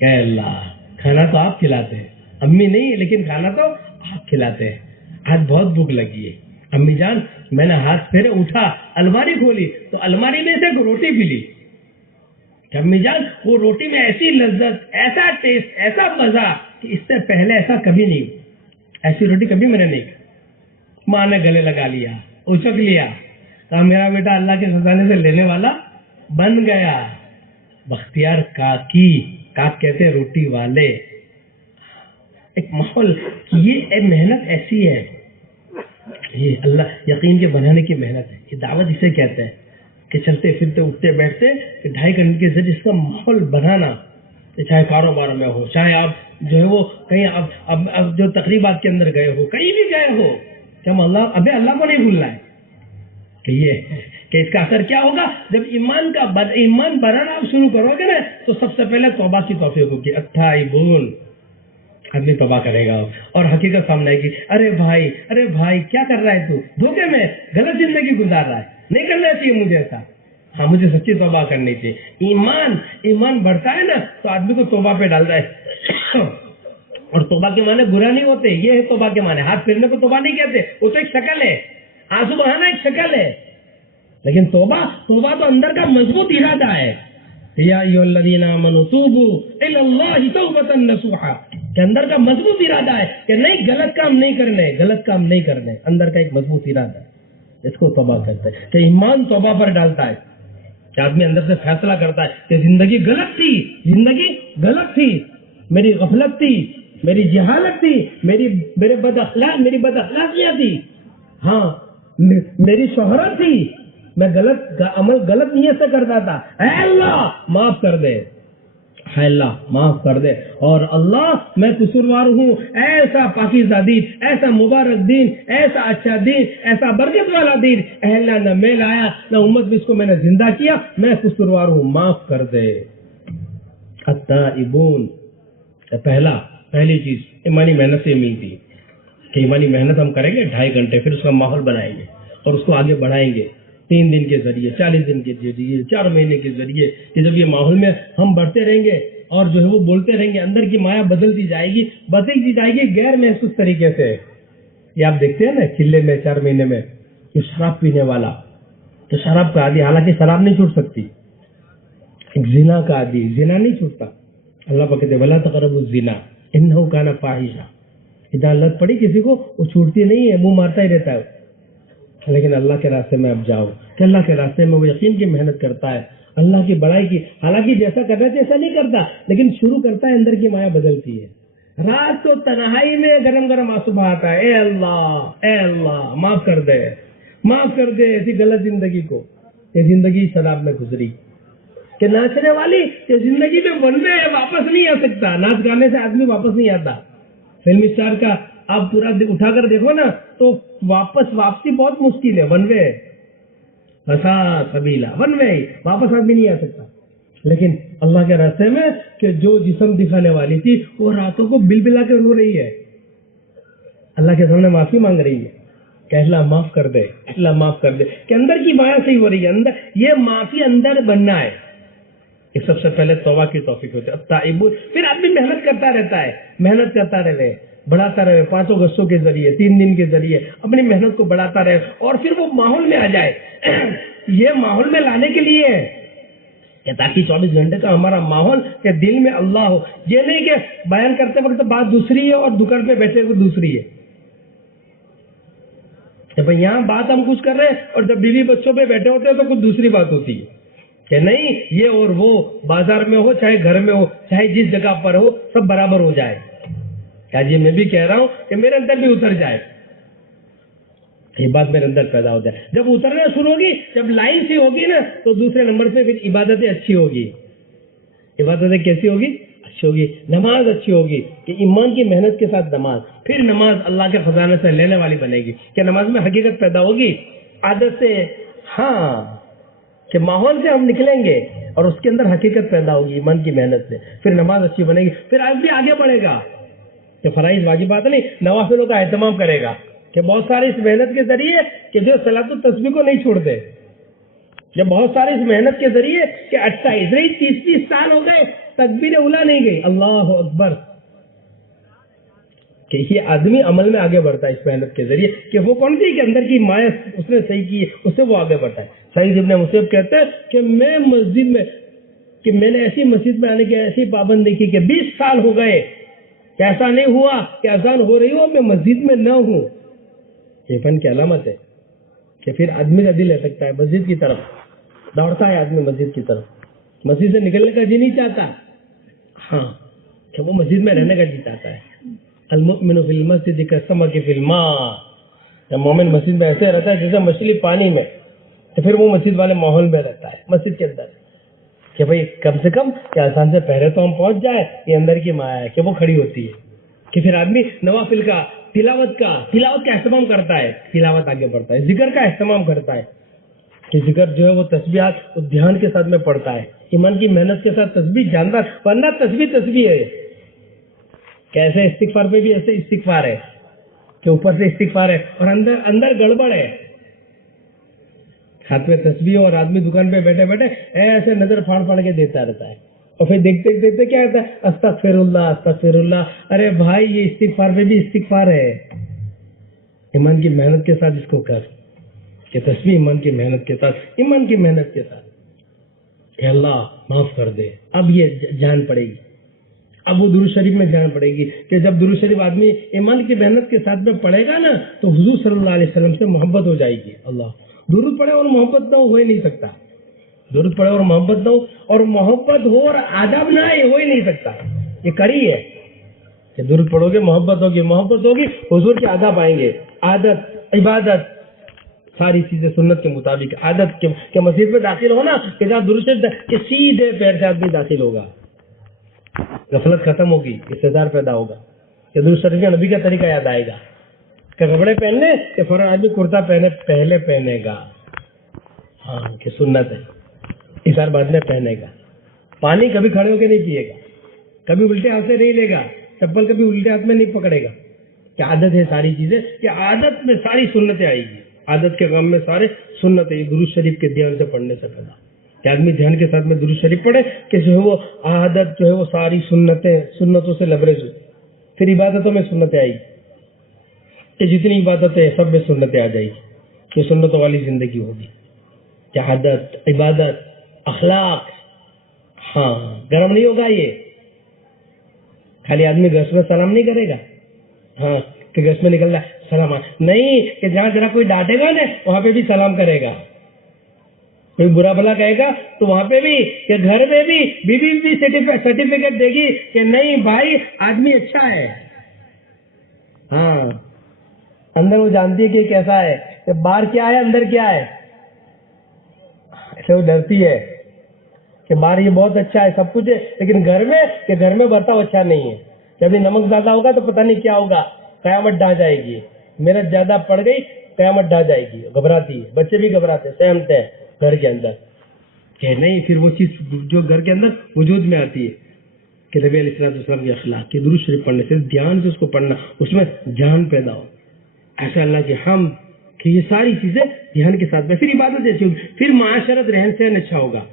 کہ اللہ کھانا تو آپ کھلاتے ہیں, امی نہیں لیکن کھانا تو آپ کھلاتے ہیں. آج بہت بھوک لگی ہے امی جان. میں نے ہاتھ پھیرے, اٹھا, الماری کھولی تو الماری میں سے ایک روٹی ملی. کہ امی جان وہ روٹی میں ایسی لذت، ایسا ٹیسٹ، ایسا مزہ کہ اس سے پہلے ایسا کبھی نہیں، ایسی روٹی کبھی میں نے نہیں کھائی۔ ماں نے گلے لگا لیا، اچک لیا، کہا میرا بیٹا اللہ کے خزانے سے لینے والا بن گیا۔ بختیار کاکی، کاک کہتے ہیں روٹی والے، ایک ماحول، یہ محنت ایسی ہے، یہ اللہ یقین کے بنانے کی محنت ہے، یہ دعوت اسے کہتے ہیں کہ چلتے پھرتے اٹھتے بیٹھتے 2.5 گھنٹے کے ذریعے اس کا ماحول بنانا، چاہے کاروبار میں ہو، چاہے آپ جو ہے وہ کہیں اب جو تقریبات کے اندر گئے ہو، کہیں بھی گئے ہو، کہ ہم اللہ کو نہیں بھولنا ہے، کہ یہ کہ اس کا اثر کیا ہوگا جب ایمان بنانا آپ شروع کرو گے نا، تو سب سے پہلے توبہ کی توفیق ہوگی۔ التائبون، آدمی توبہ کرے گا اور حقیقت سامنے آئے گی، ارے بھائی کیا کر رہا ہے تو، دھوکے میں غلط زندگی گزار رہا ہے، نہیں کرنا چاہیے مجھے ایسا، ہاں مجھے سچی توبہ کرنی چاہیے۔ ایمان بڑھتا ہے نا تو آدمی کو توبہ پہ ڈالتا ہے، اور توبہ کے معنی برا نہیں ہوتے، یہ ہے توبہ کے معنی، ہاتھ پھیرنے کو توبہ نہیں کہتے، وہ تو ایک شکل ہے، آنسو بہانا ایک شکل ہے، لیکن توبہ تو اندر کا مضبوط ارادہ ہے۔ یا ایھا الذین آمنوا توبوا الی اللہ توبۃ نصوحا، کہ اندر کا مضبوط ارادہ ہے کہ نہیں غلط کام نہیں کرنے، اندر کا ایک مضبوط ارادہ ہے، اس کو توبہ کہتے ہیں۔ کہ ایمان توبہ پر ڈالتا ہے، کہ آدمی اندر سے فیصلہ کرتا ہے کہ زندگی غلط تھی، میری غفلت تھی، میری جہالت تھی، میری بد اخلاقیاں تھی، ہاں میری شہرت تھی، میں غلط نیت سے کرتا تھا، اے اللہ معاف کر دے، اے اللہ معاف کر دے، اور اللہ میں قصوروار ہوں، ایسا پاکیزہ دین، ایسا مبارک دین، ایسا اچھا دین، ایسا برکت والا دین، اے اللہ نہ میں لایا نہ امت میں اس کو میں نے زندہ کیا، میں قصوروار ہوں، معاف کر دے۔ التائبون، پہلی چیز ایمانی محنت سے ملتی ہے، کہ ایمانی محنت ہم کریں گے 2.5 گھنٹے، پھر اس کا ماحول بنائیں گے اور اس کو آگے بڑھائیں گے 3 دن کے ذریعے، 40 دن کے ذریعے، 4 مہینے کے ذریعے، کہ جب یہ ماحول میں ہم بڑھتے رہیں گے اور جو ہے وہ بولتے رہیں گے، اندر کی مایا بدلتی جائے گی غیر محسوس طریقے سے۔ یہ آپ دیکھتے ہیں نا چلے میں 4 مہینے میں کہ شراب پینے والا تو شراب کا عادی، حالانکہ شراب نہیں چھوٹ سکتی، ایک زنا کا عادی، زنا نہیں چھوٹتا، اللہ پاک کہتے ہیں وَلَا تَقْرَبُوا الزِّنَا إِنَّهُ كَانَ فَاحِشًا، اذا لت پڑی کسی کو وہ چھوٹتی نہیں ہے، منہ مارتا ہی رہتا ہے، لیکن اللہ کے راستے میں اب جاؤ، کہ اللہ کے راستے میں وہ یقین کی محنت کرتا ہے، اللہ کی بڑائی کی، حالانکہ جیسا کرنا چاہیے ایسا نہیں کرتا، لیکن شروع کرتا ہے، اندر کی مایا بدلتی ہے، رات کو تنہائی میں گرم گرم آنسو بہاتا ہے، اے اللہ معاف کر دے ایسی غلط زندگی کو، یہ زندگی شراب میں گزری، کہ ناچنے والی کہ زندگی میں ون وے واپس نہیں آ سکتا، ناچ گانے سے آدمی واپس نہیں آتا، فلمی اسٹار کا آپ پورا اٹھا کر دیکھو نا تو واپسی بہت مشکل ہے، ون وے فسا سبیلا، ون وے واپس آدمی نہیں آ سکتا، لیکن اللہ کے راستے میں کہ جو جسم دکھانے والی تھی وہ راتوں کو بل بلا کے رو رہی ہے، اللہ کے سامنے معافی مانگ رہی ہے کہ اللہ معاف کر دے، اللہ معاف کر دے، کہ اندر کی مایا صحیح ہو رہی ہے، اندر یہ معافی اندر بننا ہے، کہ سب سے پہلے توبہ کی توفیق ہوتی ہے، التائبون، پھر آدمی محنت کرتا رہے، بڑھاتا رہے، 5 اگستوں کے ذریعے، 3 دن کے ذریعے اپنی محنت کو بڑھاتا رہے، اور پھر وہ ماحول میں آ جائے، یہ ماحول میں لانے کے لیے ہے کہ تاکہ 24 گھنٹے کا ہمارا ماحول کہ دل میں اللہ ہو، یہ نہیں کہ بیان کرتے وقت بات دوسری ہے اور دکان پہ بیٹھے ہوئے دوسری ہے، کہ بھائی یہاں بات ہم کچھ کر رہے ہیں اور جب بیوی بچوں پہ بیٹھے ہوتے ہیں تو کچھ دوسری بات ہوتی ہے، کہ نہیں یہ اور وہ بازار میں ہو چاہے گھر میں ہو چاہے جس جگہ پر ہو سب برابر ہو جائے، کیا جی میں بھی کہہ رہا ہوں کہ میرے اندر بھی اتر جائے، یہ بات میرے اندر پیدا ہو جائے، جب اترنا شروع ہوگی، جب لائن سی ہوگی نا تو دوسرے نمبر پہ پھر عبادتیں اچھی ہوگی، عبادتیں کیسی ہوگی؟ اچھی ہوگی، نماز اچھی ہوگی، کہ ایمان کی محنت کے ساتھ نماز، پھر نماز اللہ کے خزانے سے لینے والی بنے گی، کہ نماز میں حقیقت پیدا ہوگی، عادت سے، ہاں کہ ماحول سے ہم نکلیں گے اور اس کے اندر حقیقت پیدا ہوگی ایمان کی محنت سے، پھر نماز اچھی بنے گی، پھر آدمی آگے بڑھے گا، کہ فرائض واجبات نہیں نوافلوں کا اہتمام کرے گا، کہ بہت سارے اس محنت کے ذریعے کہ جو صلاۃ التسبیح کو نہیں چھوڑتے، جب بہت سارے اس محنت کے ذریعے کہ 28 30 سال ہو گئے تکبیر اولیٰ نہیں گئی، اللہ اکبر، کہ یہ آدمی عمل میں آگے بڑھتا ہے اس محنت کے ذریعے، کہ وہ کون سی کہ اندر کی مایا اس نے صحیح کی ہے، اس سے وہ آگے بڑھتا ہے۔ سعید ابن مسیب کہتے ہیں کہ میں مسجد میں کہ میں نے ایسی مسجد میں آنے کی ایسی پابندی کی کہ 20 سال ہو گئے کہ ایسا نہیں ہوا کہ اذان ہو رہی ہو میں مسجد میں نہ ہوں. یہ فن کی علامت ہے کہ پھر آدمی کا دل لٹکتا ہے مسجد کی طرف, دوڑتا ہے آدمی مسجد کی طرف, مسجد سے نکلنے کا جی نہیں چاہتا, ہاں کہ وہ مسجد میں رہنے کا جی چاہتا ہے. المؤمن فی المسجد کالسمک فی الماء, جب مومن مسجد میں ایسے رہتا ہے جیسے مچھلی پانی میں, تو پھر وہ مسجد والے ماحول میں رہتا ہے مسجد کے اندر کہ بھئی کم سے کم کہ آسان سے پہلے تو ہم پہنچ جائے, یہ اندر کی مایا ہے کہ وہ کھڑی ہوتی ہے کہ پھر آدمی نوافل کا تلاوت کا اہتمام کرتا ہے, تلاوت آگے بڑھتا ہے, ذکر کا اہتمام کرتا ہے کہ ذکر جو ہے وہ تسبیحات دھیان کے ساتھ میں پڑھتا ہے, ایمان کی محنت کے ساتھ تسبیح جانتا, ورنہ تسبیح ہے. کیسے استغفار پہ بھی ایسے استغفار ہے کہ اوپر سے استغفار ہے اور اندر گڑبڑ ہے. ہاتھ میں تسبیح اور آدمی دکان پہ بیٹھے بیٹھے ایسے نظر پھاڑ کے دیتا رہتا ہے, اور پھر دیکھتے دیکھتے کیا ہوتا ہے, استغفر اللہ استغفر اللہ. ارے بھائی یہ استغفار پہ بھی استغفار ہے. ایمان کی محنت کے ساتھ اس کو کر کہ تسبیح ایمان کی محنت کے ساتھ کہ اللہ معاف کر دے. اب یہ جان پڑے گی, اب وہ درود شریف میں جان پڑے گی کہ جب درود شریف آدمی ایمان کی محنت کے ساتھ میں پڑھے گا نا تو حضور صلی اللہ علیہ وسلم سے محبت ہو جائے گی. اللہ درود پڑھے اور محبت نہ ہو ہی نہیں سکتا. درود پڑھے اور محبت نہ ہو, اور محبت ہو اور آداب نہ آئے ہو ہی نہیں سکتا. یہ کڑی ہے کہ درود پڑھو گے محبت ہوگی حضور کے آداب آئیں گے. عادت عبادت ساری چیزیں سنت کے مطابق. عادت کہ مسجد میں داخل ہونا کہ جہاں درود شریف کہ سیدھے پیر سے آدمی داخل ہوگا, غفلت ختم ہوگی, استدار پیدا ہوگا کہ درود شریف کے نبی کا طریقہ یاد آئے گا کہ کپڑے پہننے کہ فوراً آدمی کرتا پہلے پہنے گا, ہاں کہ سنت ہے, اثار بعد میں پہنے گا. پانی کبھی کھڑے ہو کے نہیں پیے گا, کبھی الٹے ہاتھ سے نہیں لے گا, چپل کبھی الٹے ہاتھ میں نہیں پکڑے گا. کہ عادت ہے ساری چیزیں, کہ عادت میں ساری سنتیں آئے گی. عادت کے کام میں سارے سنتیں درود شریف کے دھیان سے پڑھنے سے پیدا کہ آدمی دھیان کے ساتھ میں درود شریف پڑھے کہ جو ہے وہ عادت جو ہے وہ ساری سنتوں سے لبریز ہو. پھر عبادتوں میں سنتیں آئے گی کہ جتنی عبادتیں سب میں سنتیں آ جائے گی کہ سنتوں والی زندگی ہوگی. کہ عادت عبادت اخلاق, ہاں گرم نہیں ہوگا. یہ خالی آدمی گیس میں سلام نہیں کرے گا, ہاں کہ گیس میں نکل رہا سلام نہیں, کہ جہاں ذرا کوئی ڈانٹے گا نا وہاں پہ بھی سلام کرے گا. کوئی برا بھلا کہے گا تو وہاں پہ بھی, کہ گھر میں بھی بیوی بھی سرٹیفکیٹ دے گی کہ نہیں بھائی آدمی اچھا ہے. ہاں اندر وہ جانتی ہے کہ کیسا ہے, کہ باہر کیا ہے اندر کیا ہے. ایسے وہ ڈرتی ہے کہ باہر یہ بہت اچھا ہے سب کچھ ہے, لیکن گھر میں برتاؤ اچھا نہیں ہے. جب یہ نمک زیادہ ہوگا تو پتہ نہیں کیا ہوگا, قیامت ڈھا جائے گی. محنت زیادہ پڑ گئی قیامت ڈھا جائے گی. گھبراتی ہے, بچے بھی گھبراتے سہمتے ہیں گھر کے اندر کہ نہیں, پھر وہ چیز جو گھر کے اندر وجود میں آتی ہے کہ نبی علیہ السلام کے اخلاق کے درود شریف پڑھنے سے دھیان سے اس کو پڑھنا, اس میں جان پیدا ہو. ایسا اللہ کے ہم کہ یہ ساری چیزیں دھیان کے ساتھ میں. پھر عبادت ایسی ہوگی, پھر معاشرت رہن سہن اچھا ہوگا,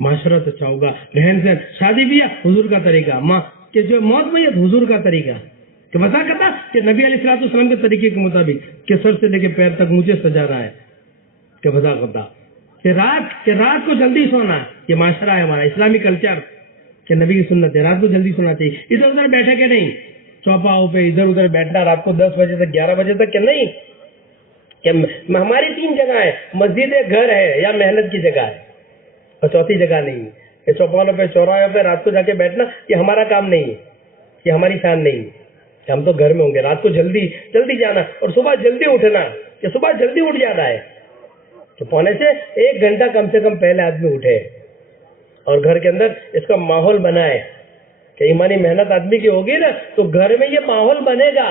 معاشرت اچھا ہوگا, رہن سہن. شادی بھی حضور کا طریقہ, ماں کہ جو موت میں حضور کا طریقہ کہ بتا کرتا کہ نبی علیہ السلام کے طریقے کے مطابق کہ سر سے لے کے پیر تک مجھے سجا رہا ہے. کہ بتا کرتا کہ رات کو جلدی سونا, یہ معاشرہ ہے ہمارا اسلامی کلچر کہ نبی کی سنت ہے رات کو جلدی سونا چاہیے. ادھر ادھر بیٹھے کہ نہیں, چوپاؤں پہ ادھر ادھر بیٹھنا رات کو 10 بجے تک 11 بجے تک کہ نہیں. کہ ہماری 3 جگہ ہے, مسجد ہے, گھر ہے, یا محنت کی جگہ ہے, اور چوتھی جگہ نہیں ہے. کہ چوپانوں پہ چوراہوں پہ رات کو جا کے بیٹھنا یہ ہمارا کام نہیں ہے, یہ ہماری شان نہیں ہے. کہ ہم تو گھر میں ہوں گے, رات کو جلدی جانا اور صبح جلدی اٹھنا, کہ صبح جلدی اٹھ جانا ہے کہ پونے سے 1 گھنٹہ کم سے کم پہلے آدمی اٹھے اور گھر کے اندر اس کا ماحول بنائے. کہ ایمانی محنت آدمی کی ہوگی نا تو گھر میں یہ ماحول بنے گا.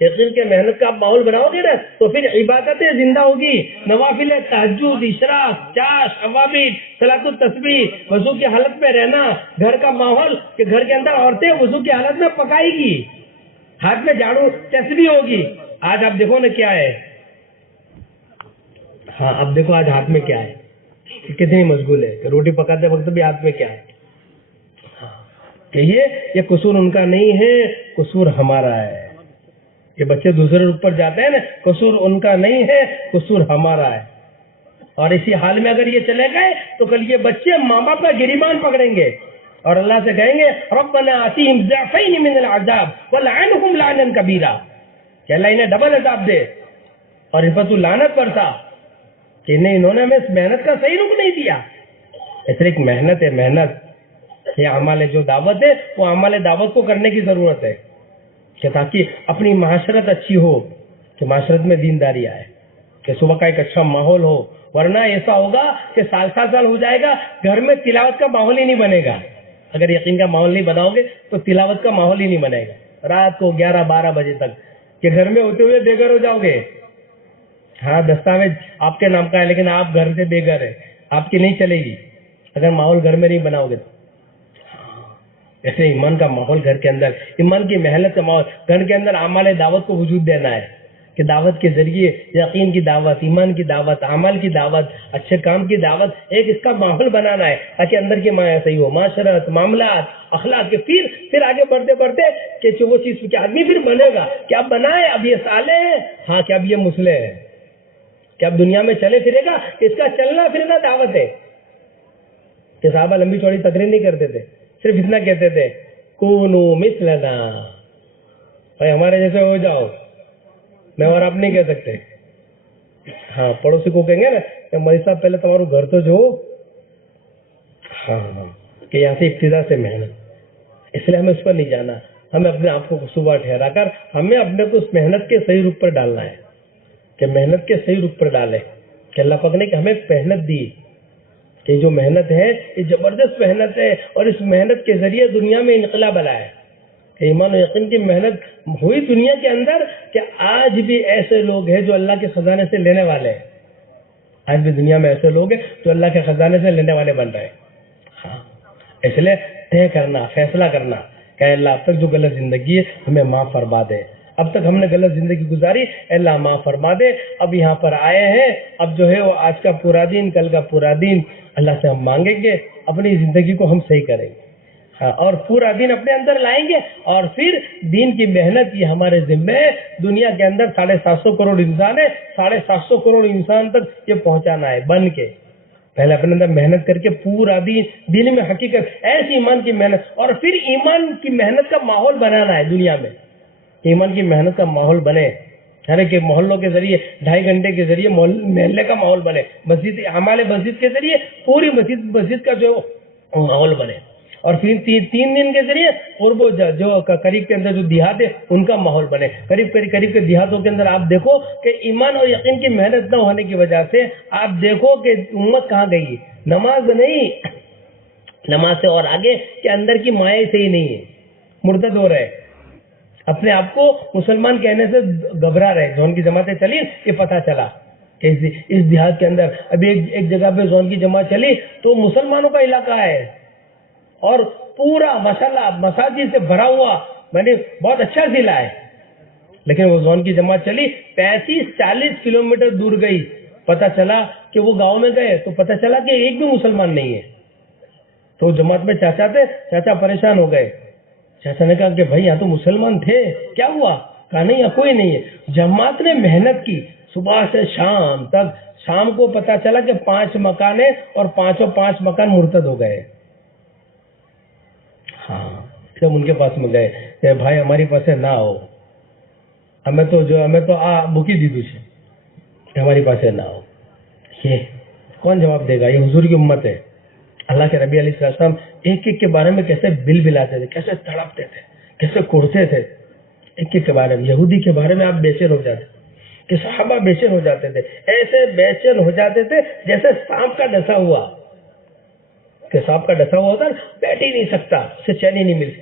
یقین کے محنت کا آپ ماحول بناؤ گے نا تو پھر عبادتیں زندہ ہوگی. نوافل, تہجد, اشراق, چاش, عوامل, صلاۃ التسبیح, وضو کی حالت میں رہنا, گھر کا ماحول کہ گھر کے اندر عورتیں وضو کی حالت میں پکائے گی, ہاتھ میں جھاڑو تسبیح ہوگی. آج آپ دیکھو نا کیا ہے, ہاں اب دیکھو آج ہاتھ میں کیا ہے, کتنی مشغول ہے. روٹی پکاتے وقت بھی ہاتھ میں کیا ہے. کہ یہ قصور ان کا نہیں ہے, قصور ہمارا ہے. کہ بچے دوسرے اوپر جاتے ہیں نا, قصور ان کا نہیں ہے, قصور ہمارا ہے. اور اسی حال میں اگر یہ چلے گئے تو کل یہ بچے ماں باپ کا گریبان پکڑیں گے اور اللہ سے کہیں گے ربنا آتیہم ضعفین من العذاب ولعنہم لعنا کبیرا، کہ اللہ انہیں ڈبل عذاب دے اور ان پر تو لعنت برسا کہ انہوں نے ہمیں اس محنت کا صحیح رخ نہیں دیا۔ اس لیے ایک محنت ہے، محنت یہ اعمال جو دعوت ہے وہ اعمال دعوت کو کرنے کی ضرورت ہے کہ تاکہ اپنی معاشرت اچھی ہو، کہ معاشرت میں دینداری آئے، کہ صبح کا ایک اچھا ماحول ہو، ورنہ ایسا ہوگا کہ سال ہو جائے گا گھر میں تلاوت کا ماحول ہی نہیں بنے گا۔ اگر یقین کا ماحول نہیں بناؤ گے تو تلاوت کا ماحول ہی نہیں بنے گا، رات کو 11-12 بجے تک کہ گھر میں ہوتے ہوئے بے گھر ہو جاؤ گے۔ ہاں دستاویز آپ کے نام کا ہے لیکن آپ گھر سے بے گھر ہے، آپ کی نہیں چلے گی اگر ماحول گھر میں نہیں بناؤ گے تو۔ ایسے ایمان کا ماحول گھر کے اندر، ایمان کی محنت کا ماحول گھر کے اندر، اعمال دعوت کو وجود دینا ہے کہ دعوت کے ذریعے یقین کی دعوت، ایمان کی دعوت، اعمال کی دعوت، اچھے کام کی دعوت، ایک اس کا ماحول بنانا ہے تاکہ اندر کی مایا صحیح ہو، معاشرت، معاملات، اخلاق کے پھر آگے بڑھتے بڑھتے کہ وہ چیز کہ آدمی پھر بنے گا کہ اب بنائے، اب یہ سالے ہیں، ہاں کہ اب یہ مسلے ہیں، کہ اب دنیا میں چلے پھرے گا، اس کا چلنا پھرنا دعوت ہے۔ کہ صحابہ لمبی چوڑی تقریر نہیں کرتے تھے، صرف اتنا کہتے تھے کونو مثلنا، بھائی ہمارے جیسے ہو جاؤ، میں اور آپ نہیں کہہ سکتے۔ ہاں پڑوسی کو کہیں گے نا کہ مولوی صاحب پہلے تمہارا گھر تو جو، ہاں کہ یہاں سے ابتدا سے محنت، اس لیے ہمیں اس پر نہیں جانا، ہمیں اپنے آپ کو صبح ٹھہرا کر ہمیں اپنے کو اس محنت کے صحیح رخ پر ڈالنا ہے، کہ محنت کے صحیح رخ پر ڈالے، کہ اللہ پاک نے کہ ہمیں محنت دی، کہ جو محنت ہے یہ زبردست محنت ہے اور اس محنت کے ذریعے دنیا میں انقلاب آیا ہے، کہ ایمان و یقین کی محنت ہوئی دنیا کے اندر کہ آج بھی ایسے لوگ ہیں جو اللہ کے خزانے سے لینے والے ہیں، آج بھی دنیا میں ایسے لوگ ہیں جو اللہ کے خزانے سے لینے والے بن رہے ہیں۔ ہاں اس لیے طے کرنا، فیصلہ کرنا کہ اللہ اب تک جو غلط زندگی ہے ہمیں معاف فرما دے، اب تک ہم نے غلط زندگی گزاری اللہ معاف فرما دے، اب یہاں پر آئے ہیں، اب جو ہے وہ آج کا پورا دن، کل کا پورا دن اللہ سے ہم مانگیں گے، اپنی زندگی کو ہم صحیح کریں گے، ہاں اور پورا دن اپنے اندر لائیں گے، اور پھر دین کی محنت یہ ہمارے ذمہ ہے۔ دنیا کے اندر 750 کروڑ انسان ہے، 750 کروڑ انسان تک یہ پہنچانا ہے بن کے، پہلے اپنے اندر محنت کر کے پورا دین میں حقیقت ایسی ایمان کی محنت، اور پھر ایمان کی محنت کا ماحول بنانا ہے دنیا میں، ایمان کی محنت کا ماحول بنے، یعنی کہ محلوں کے ذریعے 2.5 گھنٹے کے ذریعے محلے کا ماحول بنے، مسجد ہمارے مسجد کے ذریعے پوری مسجد کا جو ماحول بنے، اور پھر 3 دن کے ذریعے قرب جو قریب کے اندر جو دیہات ہے ان کا ماحول بنے، قریب کے دیہاتوں کے اندر آپ دیکھو کہ ایمان اور یقین کی محنت نہ ہونے کی وجہ سے آپ دیکھو کہ امت کہاں گئی، نماز نہیں، نماز سے اور آگے کہ اندر کی مائیں صحیح نہیں ہے، مرتد ہو رہے، اپنے آپ کو مسلمان کہنے سے گھبرا رہے، زون کی جماعتیں چلی، یہ پتہ چلا کہ اس دیہات کے اندر ابھی ایک جگہ پہ زون کی جماعت چلی تو مسلمانوں کا علاقہ ہے اور پورا ماشاءاللہ مساجد سے بھرا ہوا، میں نے بہت اچھا ضلع ہے، لیکن وہ زون کی جماعت چلی 35-40 کلومیٹر دور گئی، پتہ چلا کہ وہ گاؤں میں گئے تو پتہ چلا کہ ایک بھی مسلمان نہیں ہے، تو جماعت میں چاچا تھے، چاچا پریشان ہو گئے، چاچا نے کہا کہ بھائی یہاں تو مسلمان تھے، کیا ہوا؟ کہا نہیں یہاں کوئی نہیں ہے، جماعت نے محنت کی صبح سے شام تک، شام کو پتا چلا کہ 5 مکان ہیں اور 5 مکان مرتد ہو گئے، ہاں جب ان کے پاس میں گئے کہ بھائی ہماری پاس نہ ہو، ہمیں تو بھوکی دی دوسرے کہ ہماری پاس نہ ہو، یہ کون جواب دے گا؟ یہ حضور کی امت ہے۔ اللہ کے نبی علیہ السلام ایک کے بارے میں کیسے بل بلاتے تھے، کیسے تڑپتے تھے، کیسے کوڑتے تھے، ایک کے بارے میں، یہودی کے بارے میں آپ بے چین ہو جاتے کہ صحابہ بے چین ہو جاتے تھے، ایسے بے چین ہو جاتے تھے جیسے سانپ کا ڈسا ہوا، کہ سانپ کا ڈسا ہوا ہوتا بیٹھ ہی نہیں سکتا، اسے چین ہی نہیں ملتی،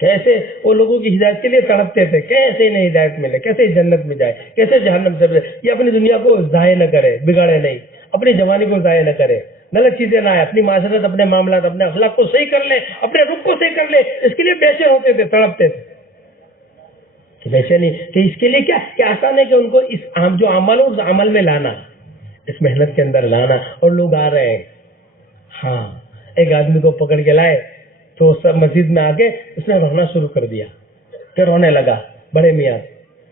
کیسے وہ لوگوں کی ہدایت کے لیے تڑپتے تھے، کیسے انہیں ہدایت ملے، کیسے جنت میں جائے، کیسے جہنم سے بچے، یہ اپنی دنیا کو ضائع نہ کرے، بگاڑے نہیں، اپنی جوانی کو ضائع نہ کرے، غلط چیزیں نہ آئے، اپنی معاشرت، اپنے معاملات، اپنے اخلاق کو صحیح کر لے، اپنے رخ کو صحیح کر لے، اس کے لیے بے چین ہوتے تھے، تڑپتے تھے کہ ویسے نہیں، کہ اس کے لیے کیا آسان ہے کہ ان کو اس جو عمل ہو اس عمل میں لانا، اس محنت کے اندر لانا، اور لوگ آ رہے ہیں۔ ہاں ایک آدمی کو پکڑ کے لائے تو سب مسجد میں آ کے اس نے رونا شروع کر دیا، پھر رونے لگا، بڑے میاں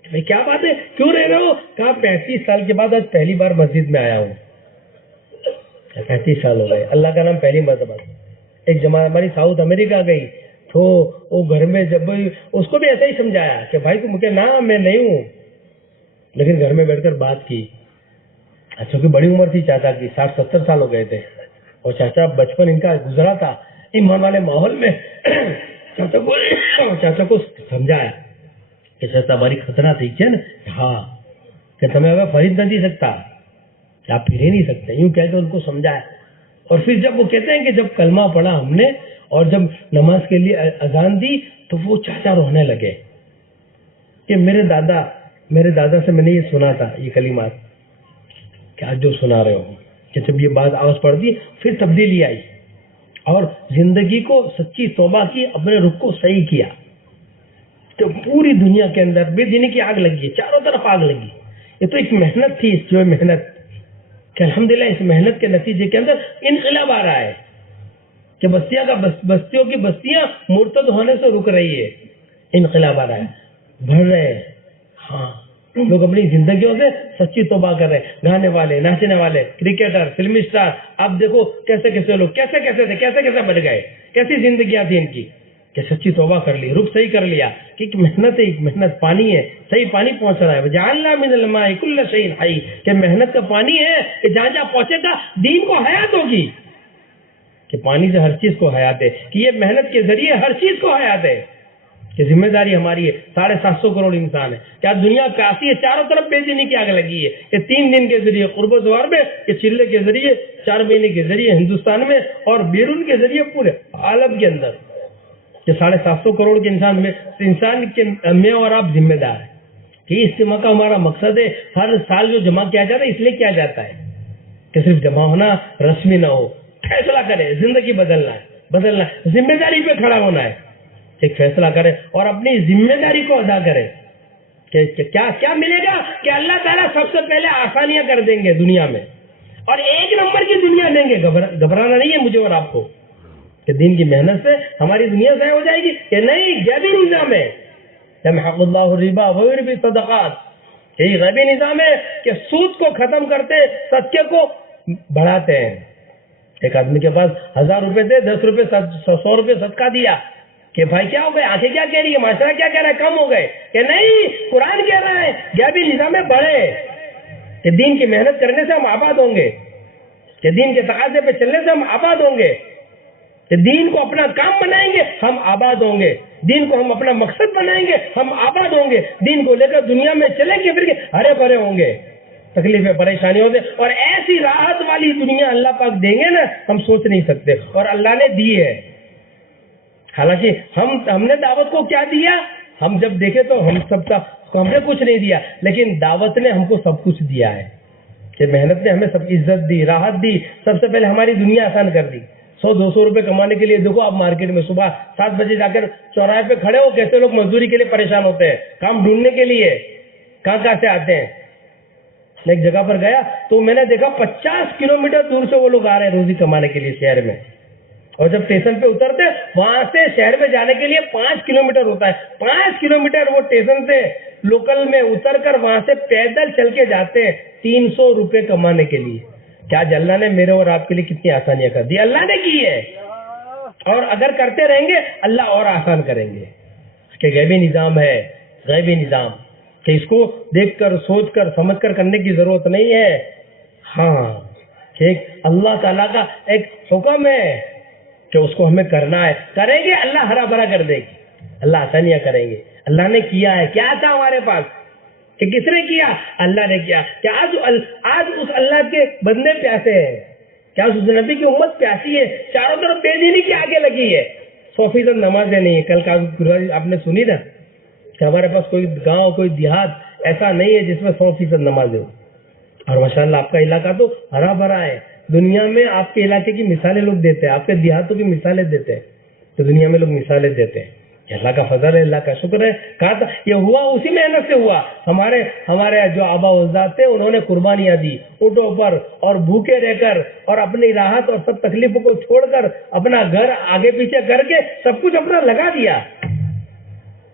بھائی کیا بات ہے، کیوں رہ رہے ہو؟ کہا 35 سال کے بعد آج پہلی بار مسجد میں آیا ہوں، 35 سال ہو گئے. اللہ کا نام پہلی مرتبہ. ایک جماعت ہماری ساؤتھ امریکہ گئی تو وہ گھر میں جب اس کو بھی ایسا ہی سمجھایا کہ بھائی تم کہ نہ میں نہیں ہوں, لیکن گھر میں بیٹھ کر بات کی. اچھا کہ بڑی عمر تھی چاچا کی, 60-70 سال ہو گئے تھے, اور چاچا بچپن ان کا گزرا تھا ایمان والے ماحول میں. چاچا کو سمجھایا کہ چاچا ہماری خطرہ تھی کیا نا, ہاں کہ تمہیں اگر فرید نہ دی سکتا, آپ پھر ہی نہیں سکتے, یوں کہہ کے ان کو سمجھایا. اور پھر جب وہ کہتے ہیں کہ جب کلمہ پڑھا ہم نے اور جب نماز کے لیے اذان دی تو وہ چاچا رونے لگے کہ میرے دادا سے میں نے یہ سنا تھا یہ کلمات کہ آج جو سنا رہے ہو, کہ جب یہ بات آواز پڑ دی پھر تبدیلی آئی اور زندگی کو سچی توبہ کی, اپنے رخ کو صحیح کیا. تو پوری دنیا کے اندر بے دینی کی آگ لگی ہے, چاروں طرف آگ لگی. یہ تو ایک محنت تھی, جو محنت کہ الحمدللہ اس محنت کے نتیجے کے اندر انقلاب آ رہا ہے کہ بستیوں کی بستیاں مرتد ہونے سے رک رہی ہے. انقلاب آ رہا ہے, بڑھ رہے ہیں. ہاں لوگ اپنی زندگیوں سے سچی توبہ کر رہے ہیں. گانے والے, ناچنے والے, کرکٹر, فلمی اسٹار, آپ دیکھو کیسے کیسے لوگ کیسے بڑھ گئے, کیسی زندگیاں تھی ان کی کہ سچی توبہ کر لی, رخ صحیح کر لیا. کہ ایک محنت ہے, ایک محنت پانی ہے, صحیح پانی پہنچ رہا ہے. جعلنا من الماء کل شیء حی, کہ محنت کا پانی ہے کہ جہاں جہاں پہنچے گا دین کو حیات ہوگی. کہ پانی سے ہر چیز کو حیات ہے, کہ یہ محنت کے ذریعے ہر چیز کو حیات ہے. کہ ذمہ داری ہماری ہے. 750 کروڑ انسان ہے, کیا دنیا پیاسی ہے, چاروں طرف بے دینی کی آگ لگی ہے. کہ 3 دن کے ذریعے قرب و زوار میں, کہ چلے کے ذریعے, 4 مہینے کے ذریعے ہندوستان میں, اور بیرون کے ذریعے پورے عالم کے اندر. کہ 750 کروڑ کے انسان کے میں اور آپ ذمہ دار ہیں. کہ اجتماع کا ہمارا مقصد ہے, ہر سال جو جمع کیا جاتا ہے اس لیے کیا جاتا ہے کہ صرف جمع ہونا رسمی نہ ہو, فیصلہ کرے, زندگی بدلنا, ذمہ داری پہ کھڑا ہونا ہے. ایک فیصلہ کرے اور اپنی ذمہ داری کو ادا کرے کہ کیا ملے گا. کہ اللہ تعالیٰ سب سے پہلے آسانیاں کر دیں گے دنیا میں, اور 1 نمبر کی دنیا دیں گے. گھبرانا نہیں ہے مجھے اور آپ کو کہ دین کی محنت سے ہماری دنیا ضائع ہو جائے گی, کہ نہیں, غیبی نظام ہے. یمحق اللہ الربا ویربی الصدقات, یہی غیبی نظام ہے کہ سود کو ختم کرتے, صدقے کو بڑھاتے ہیں. ایک آدمی کے پاس 1000 روپے دے, 10 روپے 100 روپے صدقہ دیا, کہ بھائی کیا ہو گئے, آنکھیں کیا کہہ رہی ہے, معاشرہ کیا کہہ رہا ہے, کم ہو گئے. کہ نہیں, قرآن کہہ رہا ہے غیبی نظام میں بڑھے, کہ دین کی محنت کرنے سے ہم آباد ہوں گے, کہ دین کے تقاضے پہ چلنے سے ہم آباد ہوں گے, کہ دین کو اپنا کام بنائیں گے ہم آباد ہوں گے, دین کو ہم اپنا مقصد بنائیں گے ہم آباد ہوں گے, دین کو لے کر دنیا میں چلیں گے, پھر ہرے بھرے ہوں گے, تکلیفیں پریشانیوں سے, اور ایسی راحت والی دنیا اللہ پاک دیں گے نا, ہم سوچ نہیں سکتے. اور اللہ نے دی ہے. حالانکہ ہم نے دعوت کو کیا دیا, ہم جب دیکھے تو ہم نے کچھ نہیں دیا, لیکن دعوت نے ہم کو سب کچھ دیا ہے. کہ محنت نے ہمیں سب عزت دی, راحت دی. سب سے پہلے ہماری دنیا آسان کر دی. 100-200 روپے کمانے کے لیے دیکھو آپ مارکیٹ میں صبح 7 بجے جا کر چوراہے پہ کھڑے ہو, کیسے لوگ مزدوری کے لیے پریشان ہوتے ہیں, کام ڈھونڈنے کے لیے کہاں سے آتے ہیں. میں ایک جگہ پر گیا تو میں نے دیکھا 50 کلومیٹر دور سے وہ لوگ آ رہے ہیں روزی کمانے کے لیے شہر میں, اور جب اسٹیشن پہ اترتے وہاں سے شہر میں جانے کے لیے 5 کلومیٹر ہوتا ہے. 5 کلومیٹر وہ اسٹیشن سے لوکل میں اتر کر وہاں سے پیدل چل کے جاتے ہیں 300 روپے کمانے کے لیے. کیا اللہ نے میرے اور آپ کے لیے کتنی آسانیاں کر دی, اللہ نے کی ہے. اور اگر کرتے رہیں گے اللہ اور آسان کریں گے. کہ غیبی نظام ہے, غیبی نظام, کہ اس کو دیکھ کر سوچ کر سمجھ کر کرنے کی ضرورت نہیں ہے. ہاں کہ اللہ تعالیٰ کا ایک حکم ہے کہ اس کو ہمیں کرنا ہے, کریں گے اللہ ہرا بھرا کر دے گی, اللہ آسانیاں کریں گے. اللہ نے کیا ہے, کیا تھا ہمارے پاس, کہ کس نے کیا, اللہ نے کیا. کہ آج اس اللہ کے بندے پیاسے ہیں, کیا اس نبی کی امت پیاسی ہے, چاروں طرف بے دینی کی آگے لگی ہے. 100% نمازیں نہیں ہے. کل کا آپ نے سنی نا کہ ہمارے پاس کوئی گاؤں کوئی دیہات ایسا نہیں ہے جس میں 100% نمازیں ہو. اور ماشاءاللہ آپ کا علاقہ تو ہرا بھرا ہے. دنیا میں آپ کے علاقے کی مثالیں لوگ دیتے ہیں, آپ کے دیہاتوں کی مثالیں دیتے ہیں, تو دنیا میں لوگ مثالیں دیتے ہیں. اللہ کا فضل ہے, اللہ کا شکر ہے. کہا تھا یہ ہوا اسی محنت سے ہوا. ہمارے جو آبا و اجداد تھے انہوں نے قربانیاں دی اونٹوں پر, اور بھوکے رہ کر, اور اپنی راحت اور سب تکلیفوں کو چھوڑ کر, اپنا گھر آگے پیچھے کر کے سب کچھ اپنا لگا دیا,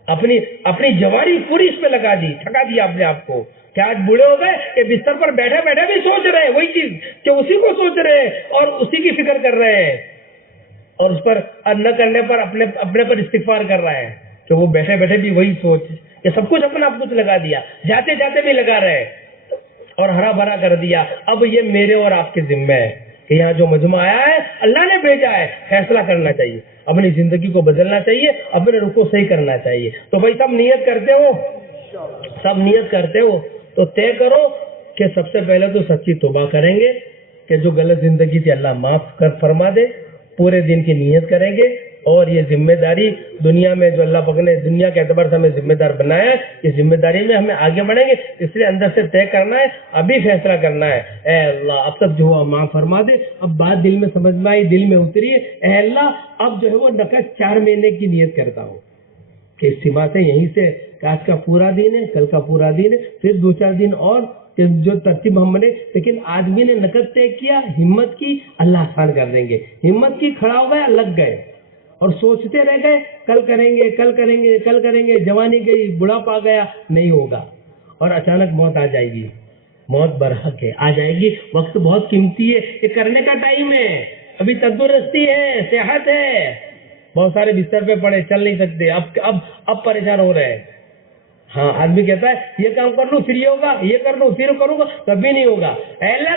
اپنی جوانی پوری اس پہ لگا دی, تھکا دیا اپنے آپ کو. کہ آج بوڑھے ہو گئے کہ بستر پر بیٹھے بیٹھے بھی سوچ رہے ہیں وہی چیز، کہ اسی کو سوچ رہے ہیں اور اسی کی فکر کر رہے ہیں، اور اس پر نہ کرنے پر اپنے پر استغفار کر رہا ہے کہ وہ بیٹھے بیٹھے بھی وہی سوچ، کہ سب کچھ اپنا آپ کچھ لگا دیا، جاتے جاتے بھی لگا رہے اور ہرا بھرا کر دیا۔ اب یہ میرے اور آپ کے ذمہ ہے کہ یہاں جو مجمع آیا ہے اللہ نے بھیجا ہے، فیصلہ کرنا چاہیے، اپنی زندگی کو بدلنا چاہیے، اپنے رخ کو صحیح کرنا چاہیے۔ تو بھائی سب نیت کرتے ہو، سب نیت کرتے ہو تو طے کرو کہ سب سے پہلے تو سچی توبہ کریں گے کہ جو غلط زندگی تھی اللہ معاف کر فرما دے، پورے دن کی نیت کریں گے، اور یہ ذمہ داری دنیا میں جو اللہ پاک نے دنیا کے اعتبار سے ہمیں ذمہ دار بنایا ہے، اس ذمہ داری میں ہمیں آگے بڑھیں گے، اس لیے اندر سے طے کرنا ہے، ابھی فیصلہ کرنا ہے، اے اللہ اب تک جو ہوا معاف فرما دے۔ اب بات دل میں سمجھ میں آئی، دل میں اتری ہے، اے اللہ اب جو ہے وہ نقد 4 مہینے کی نیت کرتا ہوں کہ اس سما سے یہیں سے آج کا پورا دن ہے، کل کا پورا دن ہے، پھر 2-4 دن اور کہ جو ترتیب ہم نے، لیکن آدمی نے نقد طے کیا، ہمت کی، اللہ آسان کر دیں گے، ہمت کی، کھڑا ہو گیا، لگ گئے اور سوچتے رہ گئے کل کریں گے، کل کریں گے، کل کریں گے، جوانی گئی، بڑھاپا گیا، نہیں ہوگا، اور اچانک موت آ جائے گی، موت برحق ہے، آ جائے گی، وقت بہت قیمتی ہے، یہ کرنے کا ٹائم ہے، ابھی تندرستی ہے، صحت ہے، بہت سارے بستر پہ پڑے، چل نہیں سکتے، اب پریشان ہو رہے ہیں۔ ہاں آدمی کہتا ہے یہ کام کر لوں پھر یہ ہوگا، یہ کر لوں پھر کروں گا، کبھی نہیں ہوگا۔ اللہ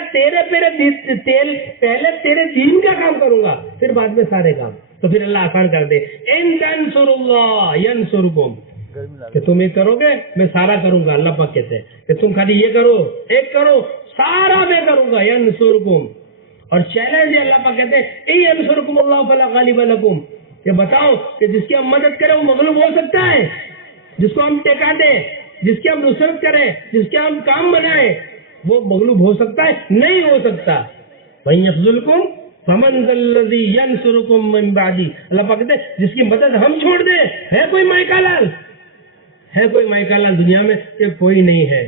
پہلے تیرے دین کا کام کروں گا، پھر بعد میں سارے کام، تو پھر اللہ آسان کر دے۔ ان تنصروا اللہ ینصرکم، کہ تم یہ کرو گے میں سارا کروں گا، اللہ پاک کہتے ہیں کہ تم خالی یہ کرو، ایک کرو، سارا میں کروں گا، ینصرکم۔ اور چیلنج ہے، اللہ پاک کہتے ہیں ان ینصرکم اللہ فلا غالب لکم، کہ بتاؤ کہ جس کی ہم مدد کریں وہ مغلوب ہو سکتا ہے، جس کو ہم ٹیکا دیں، جس کی ہم نصرت کریں، جس کے ہم کام بنائیں، وہ مغلوب ہو سکتا ہے؟ نہیں ہو سکتا۔ وَإِن يَخْذُلْكُمْ فَمَنْ ذَا الَّذِي يَنْصُرُكُم مِّن بَعْدِهِ، اللہ پاک کہتے ہیں جس کی مدد ہم چھوڑ دیں، ہے کوئی مائیکا لال؟ ہے کوئی مائیکا لال دنیا میں؟ کہ کوئی نہیں ہے،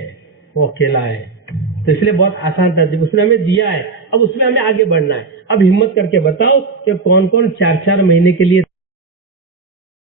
وہ اکیلا ہے۔ تو اس لیے بہت آسان ترتیب اس نے ہمیں دیا ہے، اب اس میں ہمیں آگے بڑھنا ہے۔ اب ہمت کر کے بتاؤ کہ کون کون 4-4 مہینے کے لیے